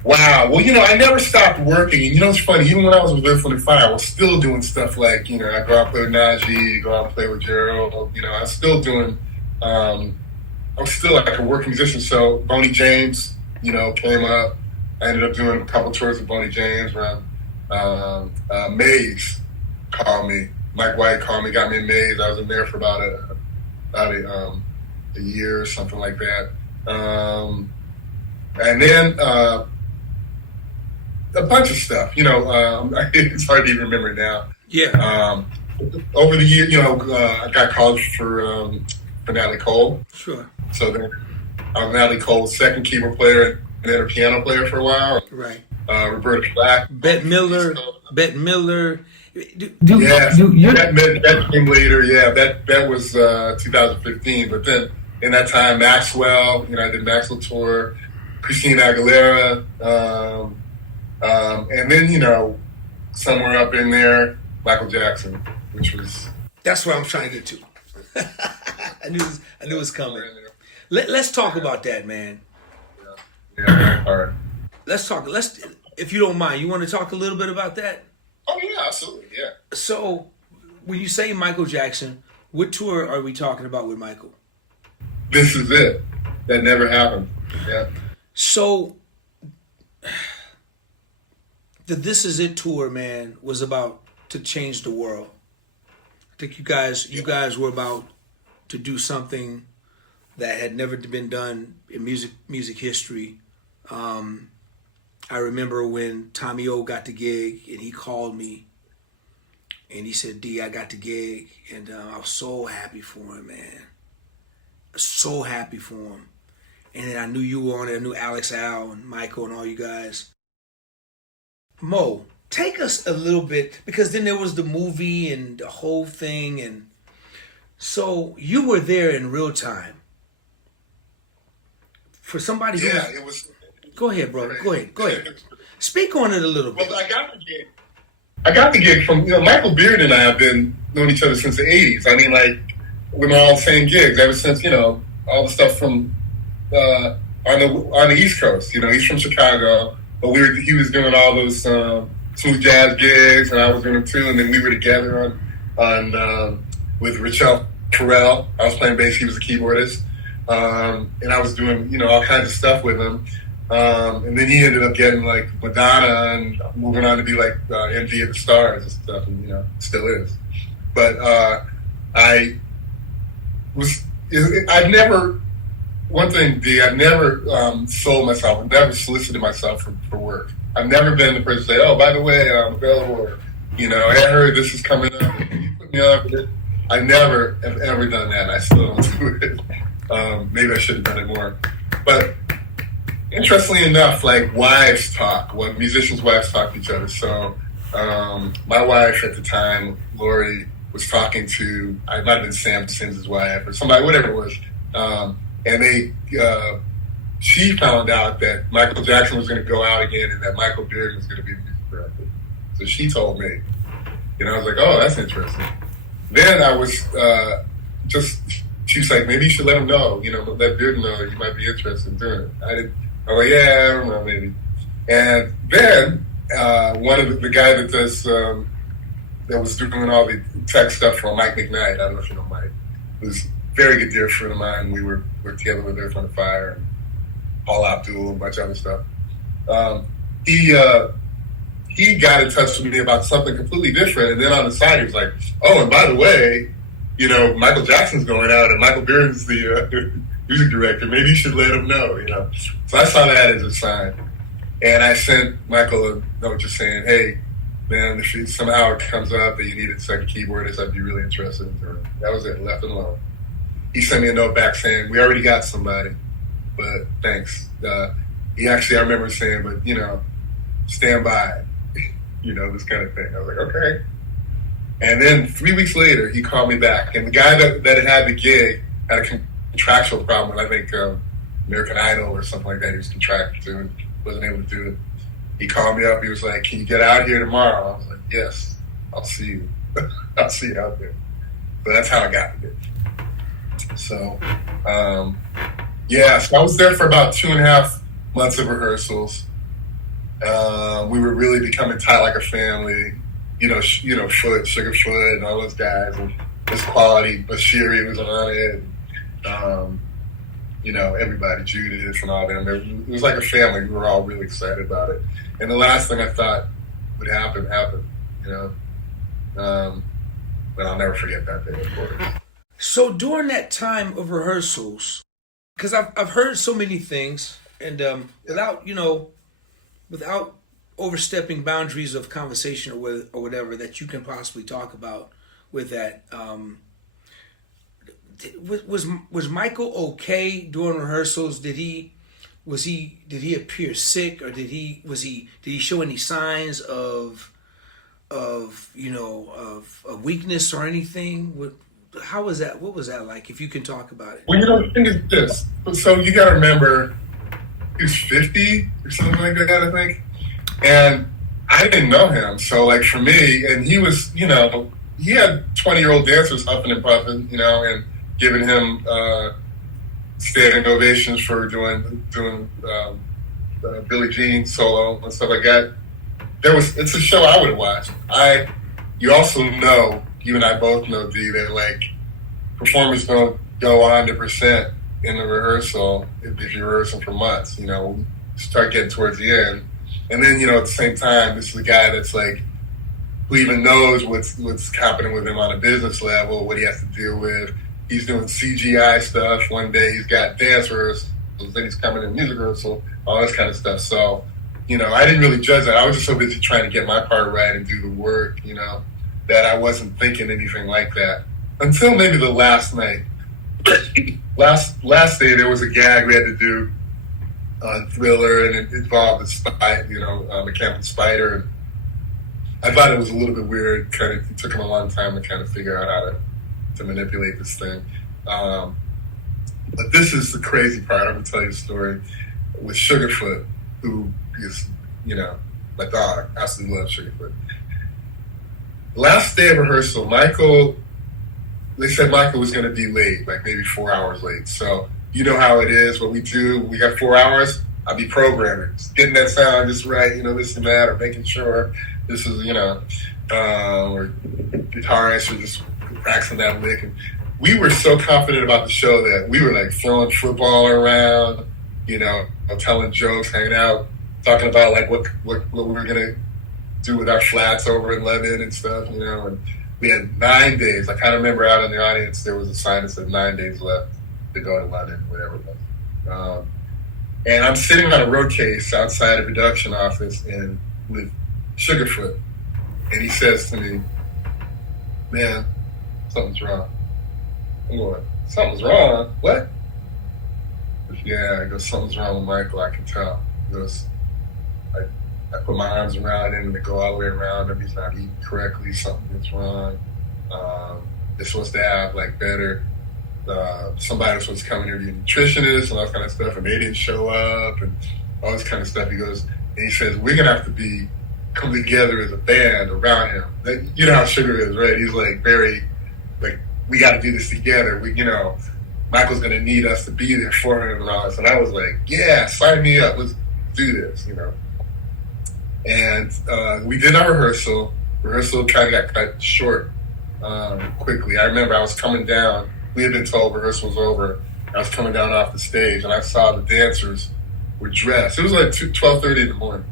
Wow. Well, I never stopped working. And it's funny, even when I was with Earth, Wind & Fire, I was still doing stuff like, I go out and play with Najee, go out and play with Gerald. I was still doing, I was still like a working musician. So Boney James, came up. I ended up doing a couple tours with Boney James around. Maze called me. Mike White called me, got me in Maze. I was in there for about a year or something like that. And then a bunch of stuff, it's hard to even remember now. Yeah. Over the year, I got called for Natalie Cole. Sure. So then I was Natalie Cole's second keyboard player and then a piano player for a while. Right. Roberta Flack. Bette Miller. That came later. Yeah, that was 2015. But then in that time, Maxwell, I did Maxwell tour. Christina Aguilera, and then somewhere up in there, Michael Jackson, which was That's what I'm trying to get to. I knew it was coming. Let's talk about that, man. yeah, all right. Let's talk. If you don't mind, you want to talk a little bit about that? Oh yeah, absolutely, yeah. So, when you say Michael Jackson, what tour are we talking about with Michael? This is it. That never happened. Yeah. So, the This Is It tour, man, was about to change the world. I think you guys were about to do something that had never been done in music history. I remember when Tommy O got the gig and he called me and he said, "D, I got the gig," and I was so happy for him, man. So happy for him. And then I knew you were on it. I knew Alex, Al, and Michael, and all you guys. Mo, take us a little bit, because then there was the movie and the whole thing, and so you were there in real time. For somebody who It was. Go ahead, bro. Go ahead. Speak on it a little bit. Well, I got the gig from Michael Beard and I have been knowing each other since the '80s. I mean, like we're all the same gigs ever since all the stuff from on the East Coast. He's from Chicago, but he was doing all those smooth jazz gigs, and I was doing them too. And then we were together on with Richelle Terrell. I was playing bass; he was the keyboardist, and I was doing all kinds of stuff with him. And then he ended up getting like Madonna and moving on to be like MD of the Stars and stuff, and still is. But I've never. One thing, D, I've never sold myself. I've never solicited myself for work. I've never been the person to say, "Oh, by the way, I'm available," or, "I heard this is coming up. Can you put me up?" I never have ever done that, and I still don't do it. Maybe I should have done it more. But interestingly enough, like wives talk, when musicians' wives talk to each other. So my wife at the time, Lori, was talking to, I might have been Sam Sims' wife or somebody, whatever it was. And she found out that Michael Jackson was going to go out again and that Michael Beard was going to be the music director. So she told me. I was like, oh, that's interesting. Then I was she was like, maybe you should let him know, let Beard know that you might be interested in doing it. I was like, yeah, I don't know, maybe. And then one of the guy that does, that was doing all the tech stuff for Mike McKnight, I don't know if you know Mike, who's very good dear friend of mine. We were together with Earth, Wind and Fire, and Paul Abdul, and a bunch of other stuff. He got in touch with me about something completely different, and then on the side he was like, "Oh, and by the way, Michael Jackson's going out, and Michael Beard's the music director. Maybe you should let him know." So I saw that as a sign, and I sent Michael a note just saying, "Hey, man, if somehow it comes up that you need a second keyboardist, I'd be really interested in doing it." That was it. Left it alone. He sent me a note back saying, "We already got somebody, but thanks." He actually, I remember saying, "But stand by," this kind of thing. I was like, okay. And then 3 weeks later, he called me back, and the guy that had the gig had a contractual problem with, I think, American Idol or something like that. He was contracted to and wasn't able to do it. He called me up. He was like, "Can you get out here tomorrow?" I was like, "Yes, I'll see you. I'll see you out there." But that's how I got the gig. So, so I was there for about 2.5 months of rehearsals. We were really becoming tight like a family. Foot, Sugarfoot, and all those guys, and this quality, Bashiri was on it. Everybody, Judith and all them. It was like a family. We were all really excited about it. And the last thing I thought would happen, happened. But I'll never forget that day, of course. So during that time of rehearsals, because I've heard so many things, and without overstepping boundaries of conversation or whatever that you can possibly talk about with that, was Michael okay during rehearsals? Did he appear sick, or did he show any signs of weakness or anything? How was that? What was that like? If you can talk about it. Well, the thing is this. So you got to remember, he was 50 or something like that, I think. And I didn't know him. So, like, for me, and he was, he had 20-year-old dancers huffing and puffing, and giving him standing ovations for doing Billie Jean solo and stuff like that. It's a show I would have watched. You also know, you and I both know, D, that, like, performers don't go 100% in the rehearsal if you're rehearsing for months. Start getting towards the end. And then, at the same time, this is a guy that's like, who even knows what's happening with him on a business level, what he has to deal with. He's doing CGI stuff. One day he's got dance rehearsals, then he's coming in music rehearsal, all this kind of stuff. So, I didn't really judge that. I was just so busy trying to get my part right and do the work, that I wasn't thinking anything like that. Until maybe the last night. last day there was a gag we had to do on Thriller, and it involved a mechanical spider. And I thought it was a little bit weird. It took him a long time to kind of figure out how to manipulate this thing. But this is the crazy part. I'm going to tell you a story with Sugarfoot, who is, my dog. Absolutely love Sugarfoot. Last day of rehearsal, they said Michael was going to be late, like maybe 4 hours late. So you know how it is. What we do, we got 4 hours, I'll be programming, just getting that sound just right, this and that, or making sure this is, or guitarist, or just practicing that lick. And we were so confident about the show that we were like throwing football around, telling jokes, hanging out, talking about like what we were going to do with our flats over in London and stuff, and we had 9 days. I kind of remember out in the audience, there was a sign that said 9 days left to go to London, whatever it was. And I'm sitting on a road case outside a production office with Sugarfoot. And he says to me, "Man, something's wrong." I'm going, "Something's wrong? What?" "Yeah," I go, "Something's wrong with Michael, I can tell." He goes, I put my arms around him and they go all the way around him. He's not eating correctly. Something's wrong. They're supposed to have like better. Somebody was supposed to come in here to be a nutritionist and all that kind of stuff, and they didn't show up and all this kind of stuff. He goes, and he says, "We're gonna have to come together as a band around him." Like, you know how Sugar is, right? He's like very, like, we got to do this together. Michael's gonna need us to be there for him and all this. And I was like, "Yeah, sign me up. Let's do this," And we did our rehearsal. Rehearsal kind of got cut short quickly. I remember I was coming down. We had been told rehearsal was over. I was coming down off the stage, and I saw the dancers were dressed. It was like 12:30 in the morning.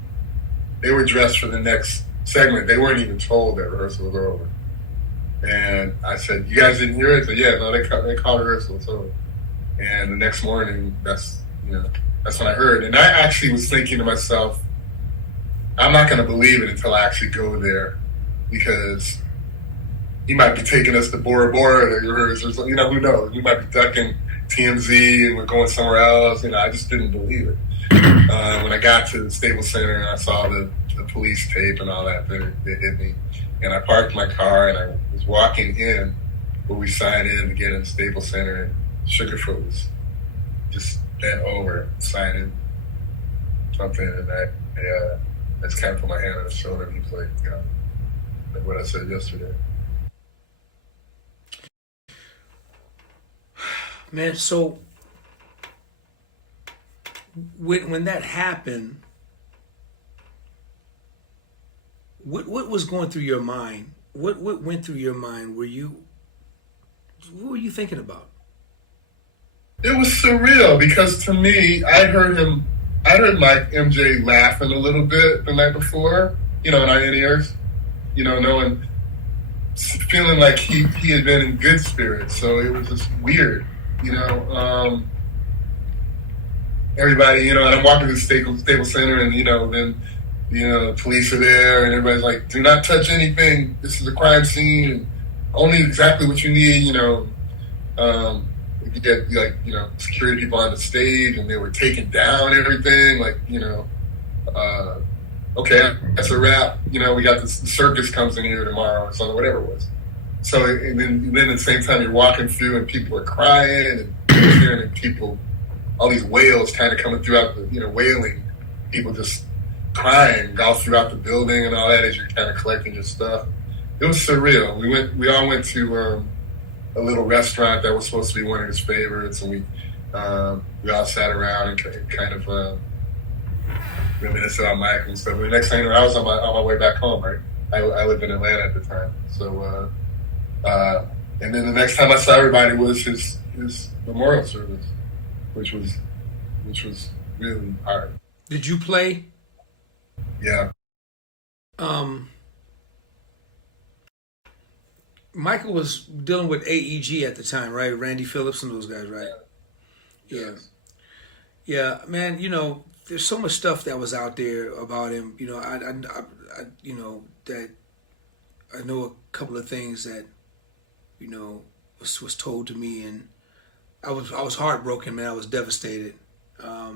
They were dressed for the next segment. They weren't even told that rehearsal was over. And I said, "You guys didn't hear it?" They said, "Yeah, no, they called rehearsal. It's over." And the next morning, that's when I heard. And I actually was thinking to myself, I'm not going to believe it until I actually go there, because he might be taking us to Bora Bora to rehearse, or something. Who knows? We might be ducking TMZ and we're going somewhere else. I just didn't believe it. When I got to the Staples Center and I saw the police tape and all that, they hit me. And I parked my car and I was walking in where we signed in to get in the Staples Center, and Sugarfoot was just bent over signing something, and I just kind of put my hand on his shoulder, and he's like, like what I said yesterday. Man, so when that happened, what was going through your mind? What went through your mind? What were you thinking about? It was surreal, because to me, I heard Mike MJ laughing a little bit the night before, in our ears, knowing, feeling like he had been in good spirits. So it was just weird, everybody, and I'm walking to the Staples Center, and, then, the police are there, and everybody's like, "Do not touch anything. This is a crime scene. And only exactly what you need," You get security people on the stage, and they were taking down everything. Like, okay, that's a wrap. We got the circus comes in here tomorrow or something, whatever it was. So, and then at the same time, you're walking through and people are crying and cheering, and people all these whales kind of coming throughout the, wailing, people just crying all throughout the building and all that as you're kind of collecting your stuff. It was surreal. We all went to a little restaurant that was supposed to be one of his favorites, and we all sat around and kind of reminisced about Michael and stuff. But the next thing I was on my way back home, right? I lived in Atlanta at the time, so and then the next time I saw everybody was his memorial service, which was really hard. Did you play? Yeah. Michael was dealing with AEG at the time, right? Randy Phillips and those guys, right? Yeah. Yeah, man, there's so much stuff that was out there about him. I that I know a couple of things that, was told to me, and I was heartbroken, man. I was devastated. I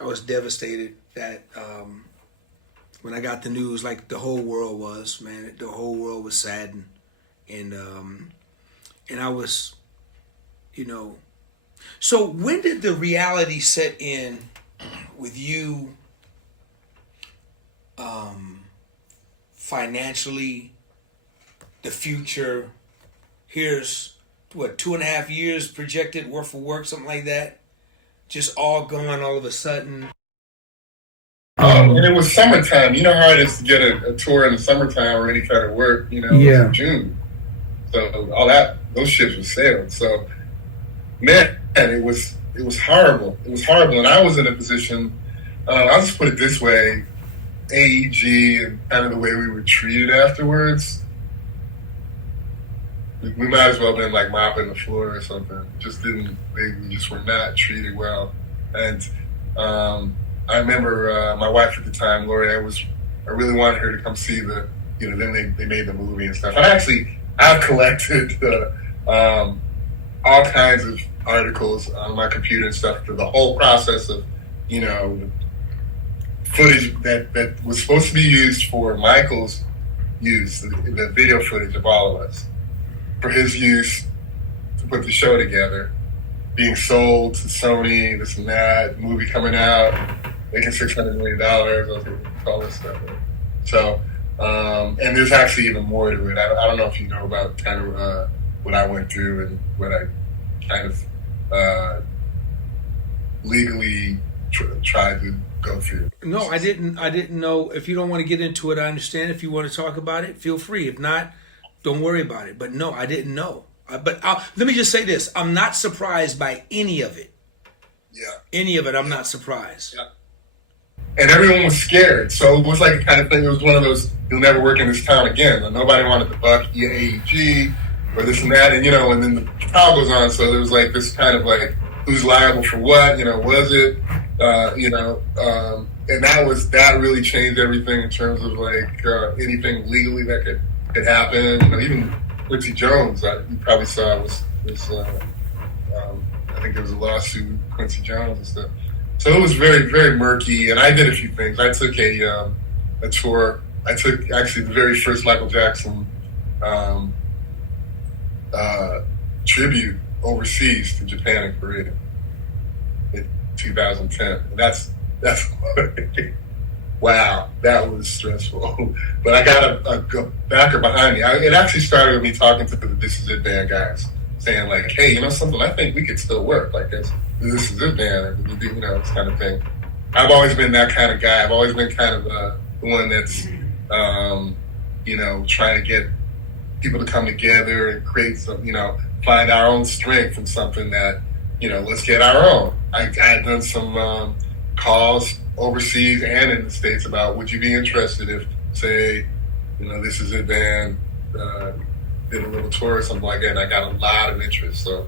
was devastated that when I got the news, like the whole world was, man. The whole world was saddened. And I was, so when did the reality set in with you financially, the future? Here's what, 2.5 years projected worth of work, something like that, just all gone all of a sudden. And it was summertime. You know how it is to get a tour in the summertime or any kind of work, Yeah. in June. So those ships were sailed. So, man, it was horrible. It was horrible. And I was in a position, I'll just put it this way, AEG and kind of the way we were treated afterwards, we might as well have been like mopping the floor or something. We just were not treated well. And I remember my wife at the time, Lori, I really wanted her to come see then they made the movie and stuff. And I've collected all kinds of articles on my computer and stuff for the whole process of, the footage that was supposed to be used for Michael's use, the video footage of all of us, for his use to put the show together, being sold to Sony, this and that, movie coming out, making $600 million, all this stuff. So, and there's actually even more to it. I don't know if you know about kind of what I went through and what I kind of legally tried to go through. No, I didn't know. If you don't want to get into it, I understand. If you want to talk about it, feel free. If not, don't worry about it. But no, I didn't know. But let me just say this. I'm not surprised by any of it. Yeah. Any of it, I'm not surprised. Yeah. And everyone was scared. So it was like a kind of thing, it was one of those, you'll never work in this town again. And nobody wanted to buck AEG or this and that. And, and then the trial goes on. So there was like this kind of like, who's liable for what, was it, and that really changed everything in terms of like anything legally that could happen. Even Quincy Jones, you probably saw was I think there was a lawsuit with Quincy Jones and stuff. So it was very, very murky. And I did a few things. I took a tour. I took actually the very first Michael Jackson tribute overseas to Japan and Korea in 2010. And that's wow, that was stressful. But I got a backer behind me. It actually started with me talking to the This Is It band guys, saying like, hey, something, I think we could still work like this. This is it, band, this kind of thing. I've always been that kind of guy. I've always been kind of the one that's, trying to get people to come together and create some, find our own strength in something that, let's get our own. I had done some calls overseas and in the States about, would you be interested if, say, This Is It band did a little tour or something like that, and I got a lot of interest. So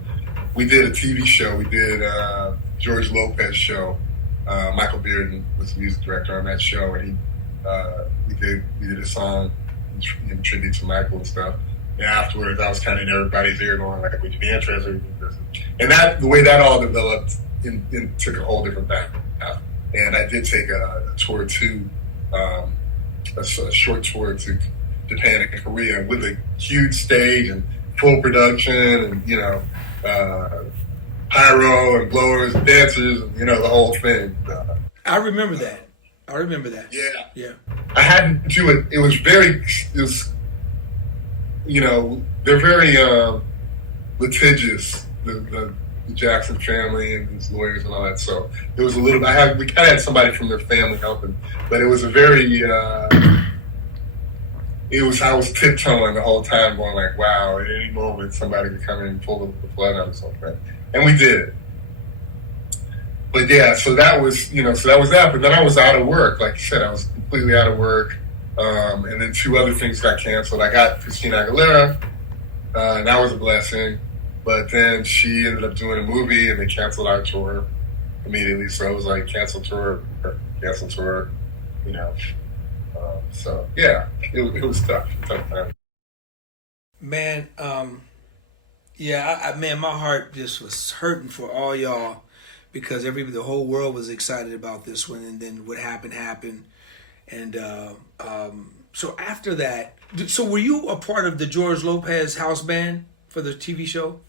we did a TV show. We did George Lopez show. Michael Bearden was the music director on that show, and we did a song in tribute to Michael and stuff. And afterwards, I was kind of in everybody's ear going like, would you be interested? And the way that all developed took a whole different path. And I did take a tour to, a short tour to Japan and Korea with a huge stage and full production and, pyro and blowers and dancers, and, the whole thing. I remember that. Yeah. Yeah. I had to do it. It was, they're very litigious, the Jackson family and his lawyers and all that. So it was a little, we kind of had somebody from their family helping, but it was a very, I was tiptoeing the whole time going like, wow, at any moment somebody could come in and pull the plug on something. And we did. But yeah, so that was that. But then I was out of work. Like you said, I was completely out of work. And then 2 other things got canceled. I got Christina Aguilera, and that was a blessing. But then she ended up doing a movie, and they canceled our tour immediately. So it was like cancel tour. So yeah, it was tough time. Man, yeah, man, my heart just was hurting for all y'all because the whole world was excited about this one, and then what happened. And so after that, so were you a part of the George Lopez house band for the TV show?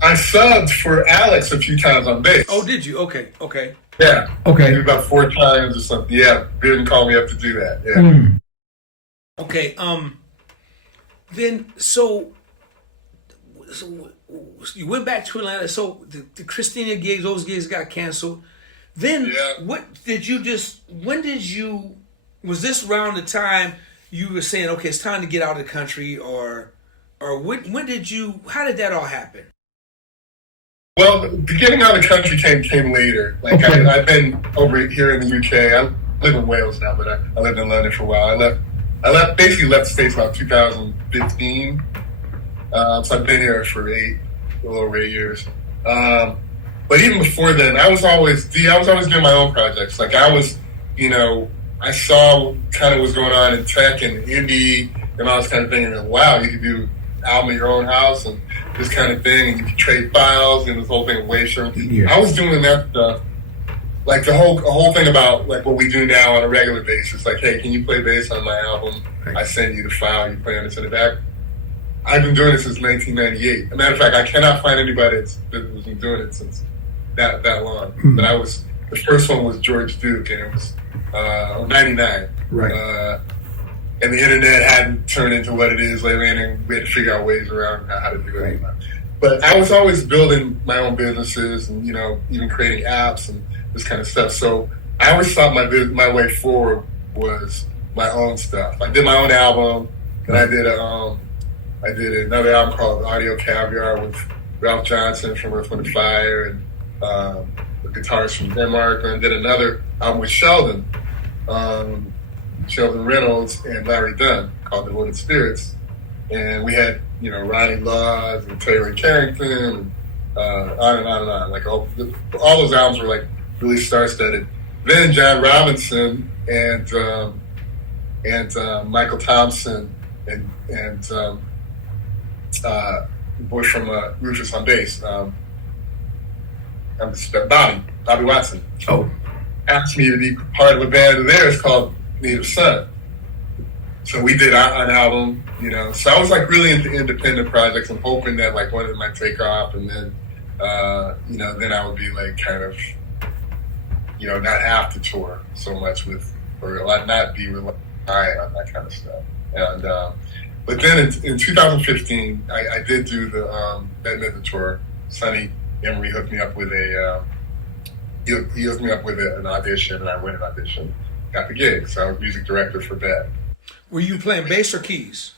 I subbed for Alex a few times on bass. Oh, did you? Okay. Yeah. Okay. Maybe about 4 times or something. Yeah, didn't call me up to do that. Yeah. Okay. Then so you went back to Atlanta. So the Christina gigs, those gigs got canceled. Then was this around the time you were saying, okay, it's time to get out of the country, or how did that all happen? Well, the getting out of the country came later. Like I've been over here in the UK. I live in Wales now, but I lived in London for a while. I basically left the States about 2015. So I've been here for a little over 8 years. But even before then, I was always doing my own projects. Like I saw kind of what's going on in tech and indie and all this kind of thing, and then, wow, you could do an album in your own house and this kind of thing, and you could trade files and this whole thing with wave sharing. Yeah. I was doing that stuff, like the whole thing about like what we do now on a regular basis. Like, hey, can you play bass on my album? Right. I send you the file, you play on it, send it back. I've been doing it since 1998. As a matter of fact, I cannot find anybody that's been doing it since that long. Mm-hmm. But the first one was George Duke, and it was 99. Right. And the internet hadn't turned into what it is lately, and we had to figure out ways around how to do it. Right. But I was always building my own businesses and, even creating apps and this kind of stuff. So I always thought my way forward was my own stuff. I did my own album, and I did another album called Audio Caviar with Ralph Johnson from Earth, Wind & Fire, and the guitarist from Denmark, and did another album with Sheldon Reynolds and Larry Dunn called The Wooded Spirits. And we had, Ronnie Laws and Taylor Carrington, and on and on and on. Like all those albums were like really star-studded. Then John Robinson and Michael Thompson and the boy from Rufus on bass, Bobby Watson. Oh, asked me to be part of a band of theirs called Native Son. So we did an album, So I was like really into independent projects and hoping that like one of them might take off, and then, then I would be like kind of, not have to tour so much or not be reliant on that kind of stuff. And but then in 2015, I did do the Bette Midler tour. Sonny Emery hooked me up with he hooked me up with an audition, and I went and auditioned, got the gig. So I was music director for Bette. Were you playing bass or keys?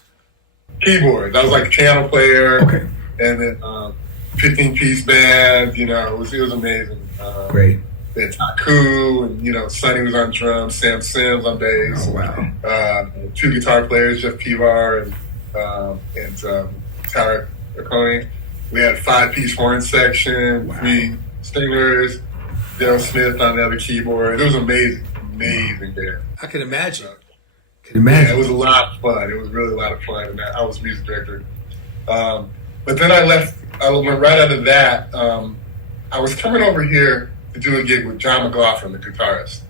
Keyboards. I was like a piano player. Okay. And then 15-piece band. It was amazing. Great. They had Taku, and Sonny was on drums, Sam Sims on bass. Oh wow. 2 guitar players, Jeff Pivar and Tyler Oconee. We had a 5-piece horn section, wow. 3 singers, Daryl Smith on the other keyboard. It was amazing band. I can imagine. Yeah, it was a lot of fun. It was really a lot of fun, and I was music director. But then I left. I went right out of that. I was coming over here to do a gig with John McLaughlin, the guitarist,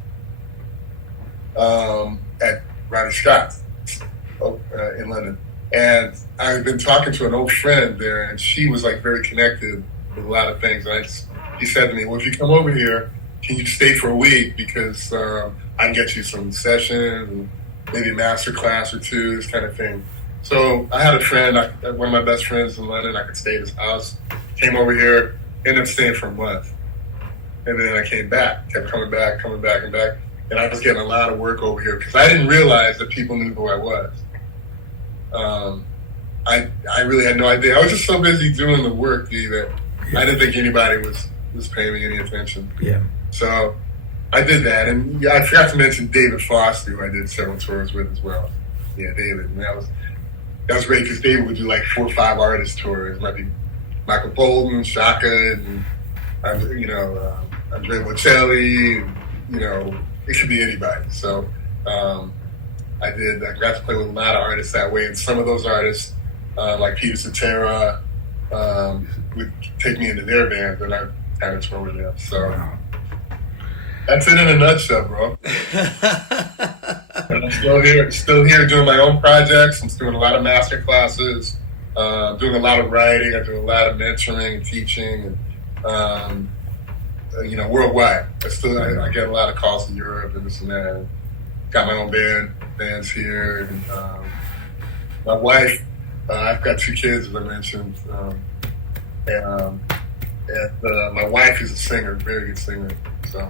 at Ronnie Scott's in London. And I had been talking to an old friend there, and she was like very connected with a lot of things. And he said to me, well, if you come over here, can you stay for a week? Because I can get you some sessions and maybe a master class or two, this kind of thing. So I had a friend, one of my best friends in London, I could stay at his house, came over here, ended up staying for a month. And then I came back, kept coming back. And I was getting a lot of work over here because I didn't realize that people knew who I was. I really had no idea. I was just so busy doing the work, that I didn't think anybody was paying me any attention. Yeah. So I did that. And I forgot to mention David Foster, who I did several tours with as well. Yeah, David. And that was great because David would do like 4 or 5 artist tours. It might be Michael Bolton, Shaka, and Andre Bocelli, it could be anybody. So I got to play with a lot of artists that way, and some of those artists, like Peter Cetera, would take me into their band, and I kind of tour with them. So that's it in a nutshell, bro. And I'm still here doing my own projects. I'm doing a lot of master classes, doing a lot of writing. I do a lot of mentoring and teaching, and worldwide. I get a lot of calls in Europe and this and that. Got my own bands here. And my wife, I've got 2 kids, as I mentioned. And my wife is a singer, very good singer. So,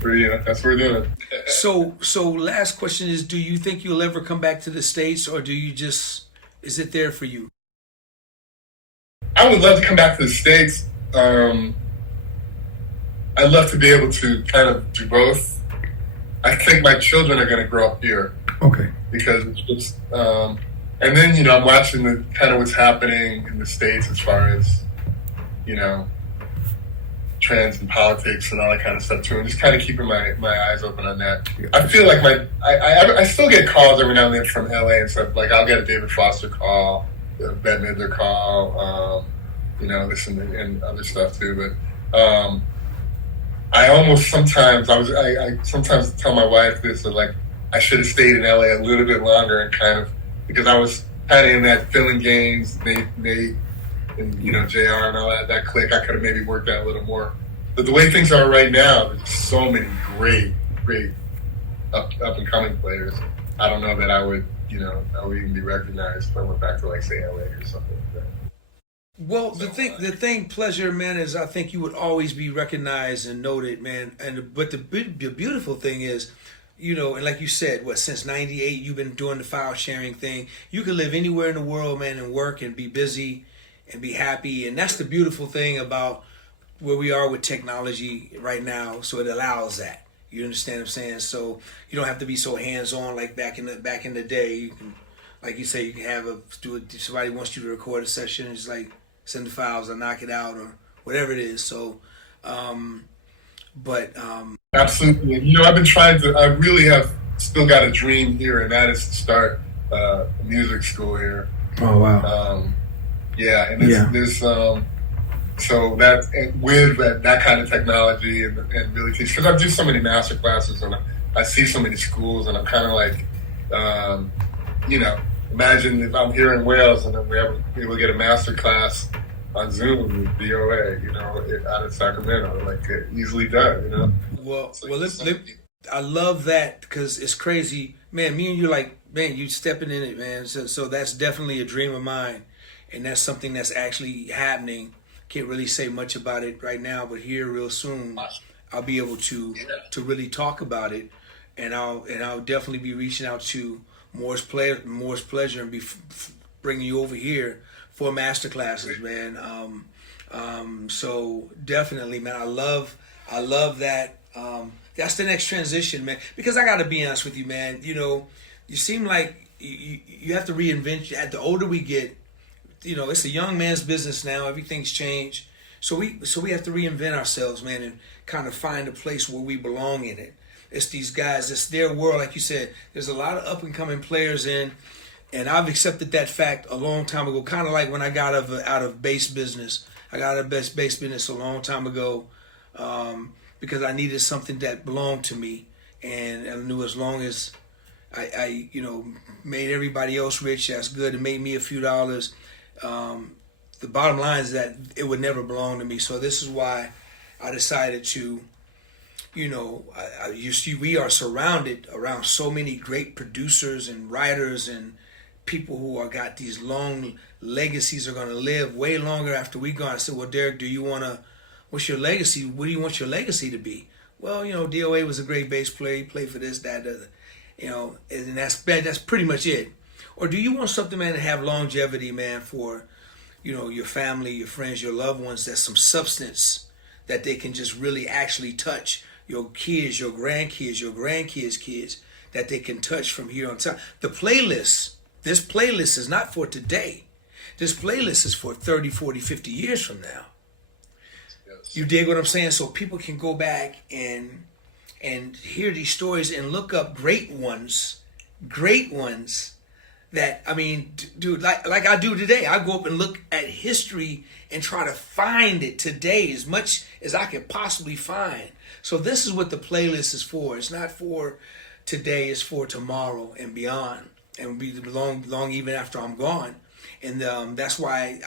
that's what we're doing. So last question is, do you think you'll ever come back to the States, or is it there for you? I would love to come back to the States. I'd love to be able to kind of do both. I think my children are going to grow up here. Okay. Because it's just, and then, I'm watching the kind of what's happening in the States as far as, trends and politics and all that kind of stuff too. And just kind of keeping my eyes open on that. I feel like I still get calls every now and then from LA and stuff. Like I'll get a David Foster call, a Bette Midler call, this and other stuff too. But, I almost sometimes I sometimes tell my wife this, that like I should have stayed in LA a little bit longer and kind of, because I was kind of in that filling games, Nate and JR and all that clique. I could have maybe worked out a little more. But the way things are right now, there's so many great up and coming players. I don't know that I would even be recognized if I went back to like say LA or something like that. Well, the thing, pleasure, man, is I think you would always be recognized and noted, man. But the beautiful thing is, and like you said, since '98 you've been doing the file sharing thing. You can live anywhere in the world, man, and work and be busy and be happy. And that's the beautiful thing about where we are with technology right now. So it allows that. You understand what I'm saying? So you don't have to be so hands-on like back in the day. You can, like you say, you can somebody wants you to record a session, and just like send the files or knock it out or whatever it is. So, absolutely. I've been I really have still got a dream here, and that is to start a music school here. Oh, wow. There's so that with that kind of technology and really teach, because I do so many master classes and I see so many schools, and I'm kind of like, imagine if I'm here in Wales and then we get a master class on Zoom with DOA, out of Sacramento, like easily done, I love that because it's crazy, man. Me and you, you stepping in it, man. So that's definitely a dream of mine, and that's something that's actually happening. Can't really say much about it right now, but here real soon, I'll be able to really talk about it, and I'll definitely be reaching out to Moore's Pleasure and be bringing you over here for master classes, man. So definitely, man. I love that. That's the next transition, man. Because I got to be honest with you, man. You seem like you have to reinvent. The older we get, it's a young man's business now. Everything's changed. So we have to reinvent ourselves, man, and kind of find a place where we belong in it. It's these guys. It's their world, like you said. There's a lot of up and coming players in, and I've accepted that fact a long time ago. Kind of like when I got out of bass business. I got out of bass business a long time ago because I needed something that belonged to me, and I knew as long as I made everybody else rich, that's good. It made me a few dollars. the bottom line is that it would never belong to me. So this is why I decided to, you see, we are surrounded around so many great producers and writers and people who are got these long legacies, are going to live way longer after we gone. I said, well, Derek, what's your legacy? What do you want your legacy to be? Well, DOA was a great bass player. He played for this, that, and that's pretty much it. Or do you want something, man, to have longevity, man, for, your family, your friends, your loved ones, that's some substance that they can just really actually touch your kids, your grandkids' kids, that they can touch from here on time. This playlist is not for today. This playlist is for 30, 40, 50 years from now. Yes. You dig what I'm saying? So people can go back and hear these stories and look up great ones that, I mean, dude, like I do today. I go up and look at history and try to find it today as much as I can possibly find. So this is what the playlist is for. It's not for today, it's for tomorrow and beyond, and be long even after I'm gone. And that's why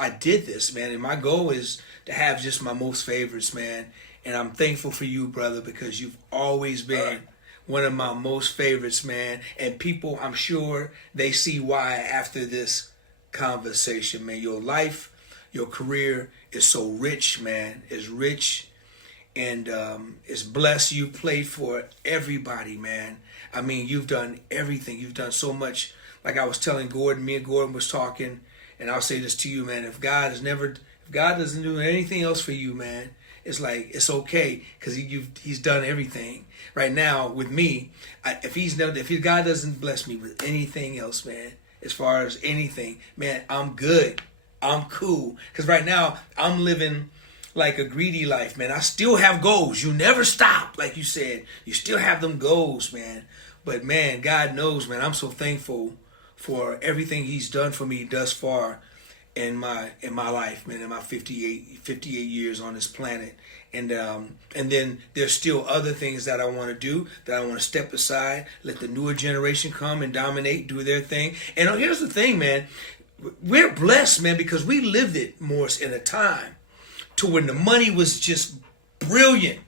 I did this, man. And my goal is to have just my most favorites, man. And I'm thankful for you, brother, because you've always been one of my most favorites, man. And people, I'm sure they see why after this conversation, man. Your life, your career is so rich, man. It's rich and it's blessed. You played for everybody, man. I mean, you've done everything. You've done so much. Like I was telling Gordon, me and Gordon was talking, and I'll say this to you, man. If God doesn't do anything else for you, man, it's like, it's okay, because he's done everything. Right now with me, if God doesn't bless me with anything else, man, as far as anything, man, I'm good. I'm cool. Because right now I'm living like a greedy life, man. I still have goals. You never stop, like you said. You still have them goals, man. But man, God knows, man, I'm so thankful for everything he's done for me thus far in my life, man, in my 58 years on this planet. And then there's still other things that I want to do, that I want to step aside, let the newer generation come and dominate, do their thing. And here's the thing, man. We're blessed, man, because we lived it, Morris, in a time to when the money was just brilliant,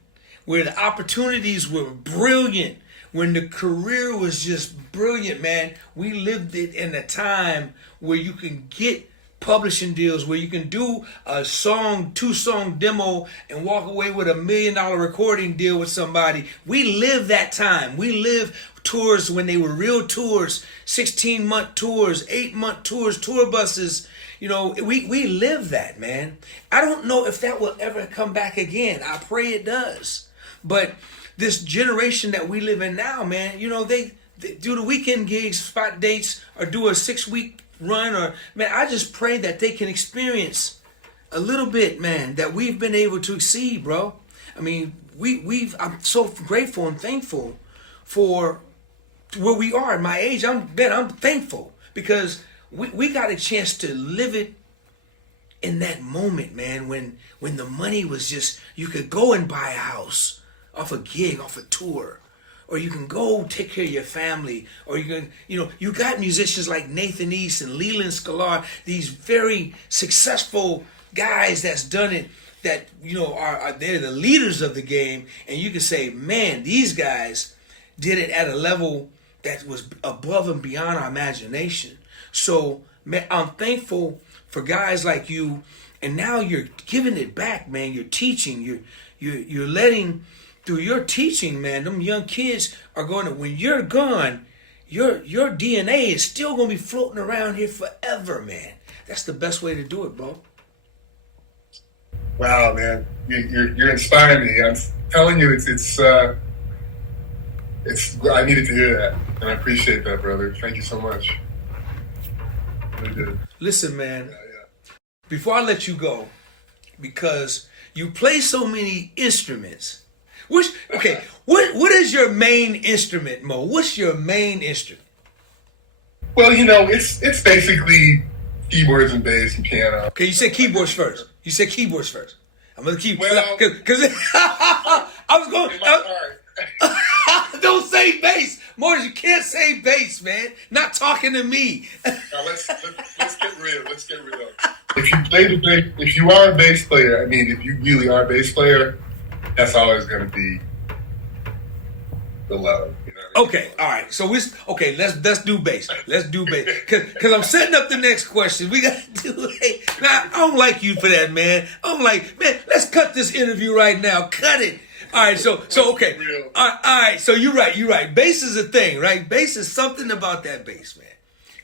where the opportunities were brilliant, when the career was just brilliant, man. We lived it in a time where you can get publishing deals, where you can do a two-song demo and walk away with $1 million recording deal with somebody. We lived that time. We lived tours when they were real tours, 16-month tours, 8-month tours, tour buses. We live that, man. I don't know if that will ever come back again. I pray it does. But this generation that we live in now, man, they do the weekend gigs, spot dates, or do a 6-week run, or, man, I just pray that they can experience a little bit, man, that we've been able to exceed, bro. I mean, I'm so grateful and thankful for where we are at my age. I'm thankful because we got a chance to live it in that moment, man, when the money was just, you could go and buy a house off a gig, off a tour. Or you can go take care of your family. Or you can, you got musicians like Nathan East and Leland Sklar, these very successful guys that's done it, that, they're the leaders of the game. And you can say, man, these guys did it at a level that was above and beyond our imagination. So, man, I'm thankful for guys like you. And now you're giving it back, man. You're teaching. You're letting... Through your teaching, man, them young kids are going to, when you're gone, your DNA is still going to be floating around here forever, man. That's the best way to do it, bro. Wow, man, you're inspiring me. I'm telling you, it's I needed to hear that, and I appreciate that, brother. Thank you so much. Really did. Listen, man, before I let you go, because you play so many instruments. What is your main instrument, Mo? What's your main instrument? Well, it's basically keyboards and bass and piano. Okay, you said keyboards first. I'm gonna keep. Well, because I was going. Don't say bass, Morris. You can't say bass, man. Not talking to me. Now let's get real. Let's get real. if you play the bass, if you are a bass player, I mean, if you really are a bass player, that's always going to be the love. You know what I mean? Okay, all right. So okay. Let's do bass. Let's do bass. Cause I'm setting up the next question. We got to do. Hey, now I don't like you for that, man. I'm like, man, let's cut this interview right now. Cut it. All right. So okay. All right. So you're right. Bass is a thing, right? Bass is something about that bass, man.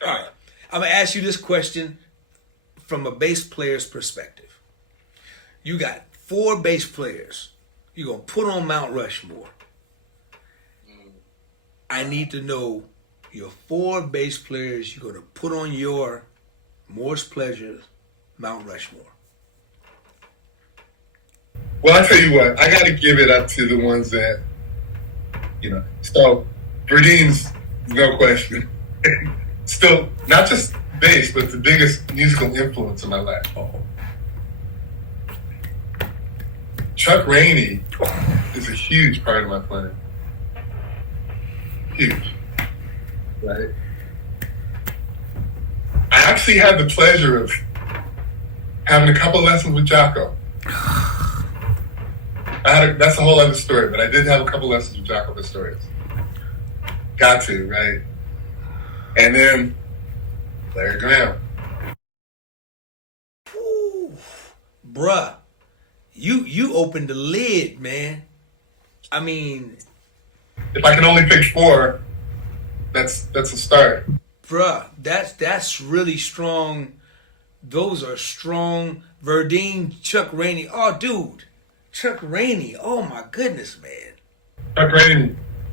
All right. I'm gonna ask you this question from a bass player's perspective. You got 4 bass players. You're gonna put on Mount Rushmore. I need to know your 4 bass players you're going to put on your Moore's Pleasure Mount Rushmore. Well, I tell you what, I got to give it up to the ones that, you know. So, Verdine's, no question, still not just bass, but the biggest musical influence in my life. Chuck Rainey is a huge part of my playing. Huge, right? I actually had the pleasure of having a couple lessons with Jocko. That's a whole other story, but I did have a couple lessons with Jocko Pistorius. Got to, right? And then Larry Graham. Ooh, bruh, you opened the lid, man. I mean, if I can only pick 4, that's a start. Bruh, that's really strong. Those are strong. Verdine, Chuck Rainey. Oh, dude. Chuck Rainey. Oh, my goodness, man.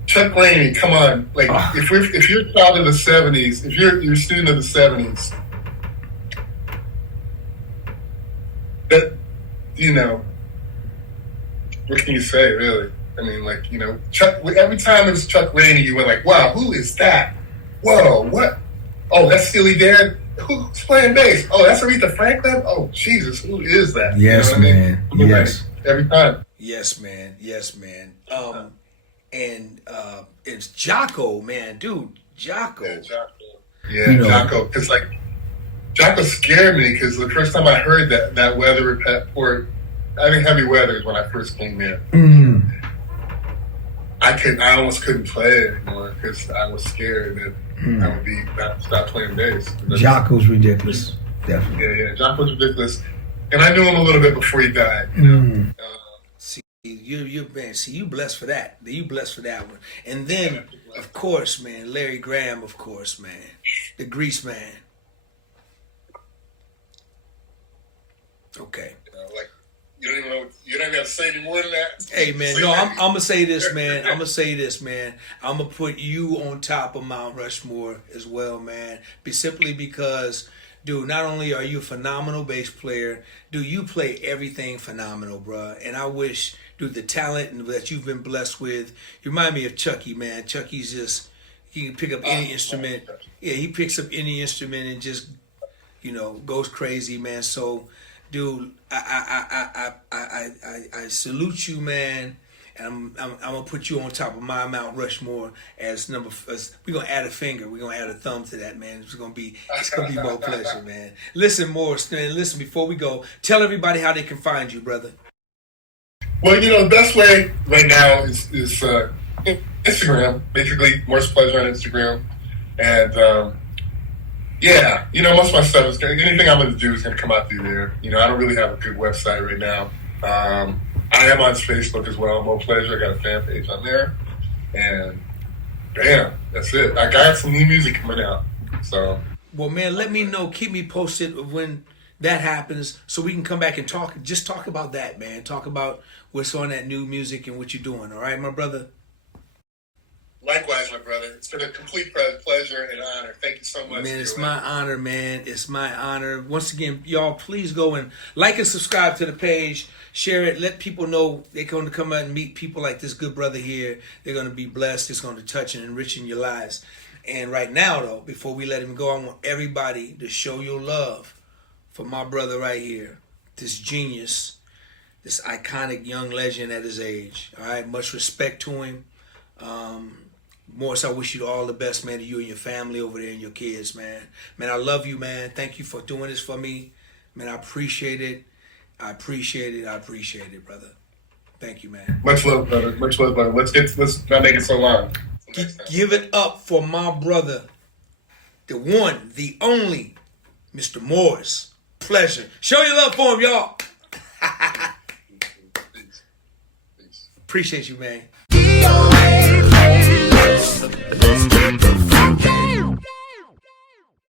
Chuck Rainey, come on. Like, if you're a child of the 70s, if you're a student of the 70s, that, you know, what can you say, really? I mean, like, you know, every time it was Chuck Rainey, you went like, wow, who is that? Whoa, what? Oh, that's Steely Dan? Who's playing bass? Oh, that's Aretha Franklin? Oh, Jesus, who is that? Yes, you know what man. I mean? Yes. Like, every time. Yes, man. And it's Jocko, man. Dude, Jocko. Yeah, Jocko. Yeah, Jocko. Because, like, Jocko scared me because the first time I heard that weather report, I think Heavy Weather is when I first came in. I almost couldn't play it anymore because I was scared that I would stop playing bass. Jocko's ridiculous, definitely. Yeah, Jocko's ridiculous, and I knew him a little bit before he died. See, you blessed for that. You blessed for that one. And then, of course, man, Larry Graham, of course, man, the Grease Man. Okay. Like, you don't even know. You don't even have to say any more than that. Hey, man, no, I'm gonna say this, man. I'm gonna put you on top of Mount Rushmore as well, man. Simply because, dude, not only are you a phenomenal bass player, dude, you play everything phenomenal, bruh. And I wish, dude, the talent that you've been blessed with. You remind me of Chucky, man. Chucky's just, he can pick up any instrument. Yeah, he picks up any instrument and just, you know, goes crazy, man. So, dude, I salute you, man, and I'm gonna put you on top of my Mount Rushmore as we're gonna add a finger, we're gonna add a thumb to that, man. It's gonna be more pleasure, man. Listen, Morris, man. Listen, before we go, tell everybody how they can find you, brother. Well, you know, the best way right now is Instagram, basically Morris Pleasure on Instagram, and. Yeah, you know, most of my stuff is anything I'm going to do is going to come out through there. You know, I don't really have a good website right now. I am on Facebook as well, Mo Pleasure. I got a fan page on there, and bam, that's it. I got some new music coming out. So, well, man, let me know. Keep me posted of when that happens, so we can come back and talk. Just talk about that, man. Talk about what's on that new music and what you're doing. All right, my brother. Likewise, my brother. It's been a complete pleasure and honor. Thank you so much. Man, it's my honor, man. It's my honor. Once again, y'all, please go and like and subscribe to the page. Share it. Let people know they're going to come out and meet people like this good brother here. They're going to be blessed. It's going to touch and enrich in your lives. And right now, though, before we let him go, I want everybody to show your love for my brother right here. This genius, this iconic young legend at his age. All right? Much respect to him. Morris, I wish you all the best, man, to you and your family over there and your kids, man. Man, I love you, man. Thank you for doing this for me. Man, I appreciate it. I appreciate it, brother. Thank you, man. Much love, brother. Much love, brother. Let's not make it so long. Give it up for my brother, the one, the only, Mr. Morris. Pleasure. Show your love for him, y'all. Appreciate you, man. DOA playlist.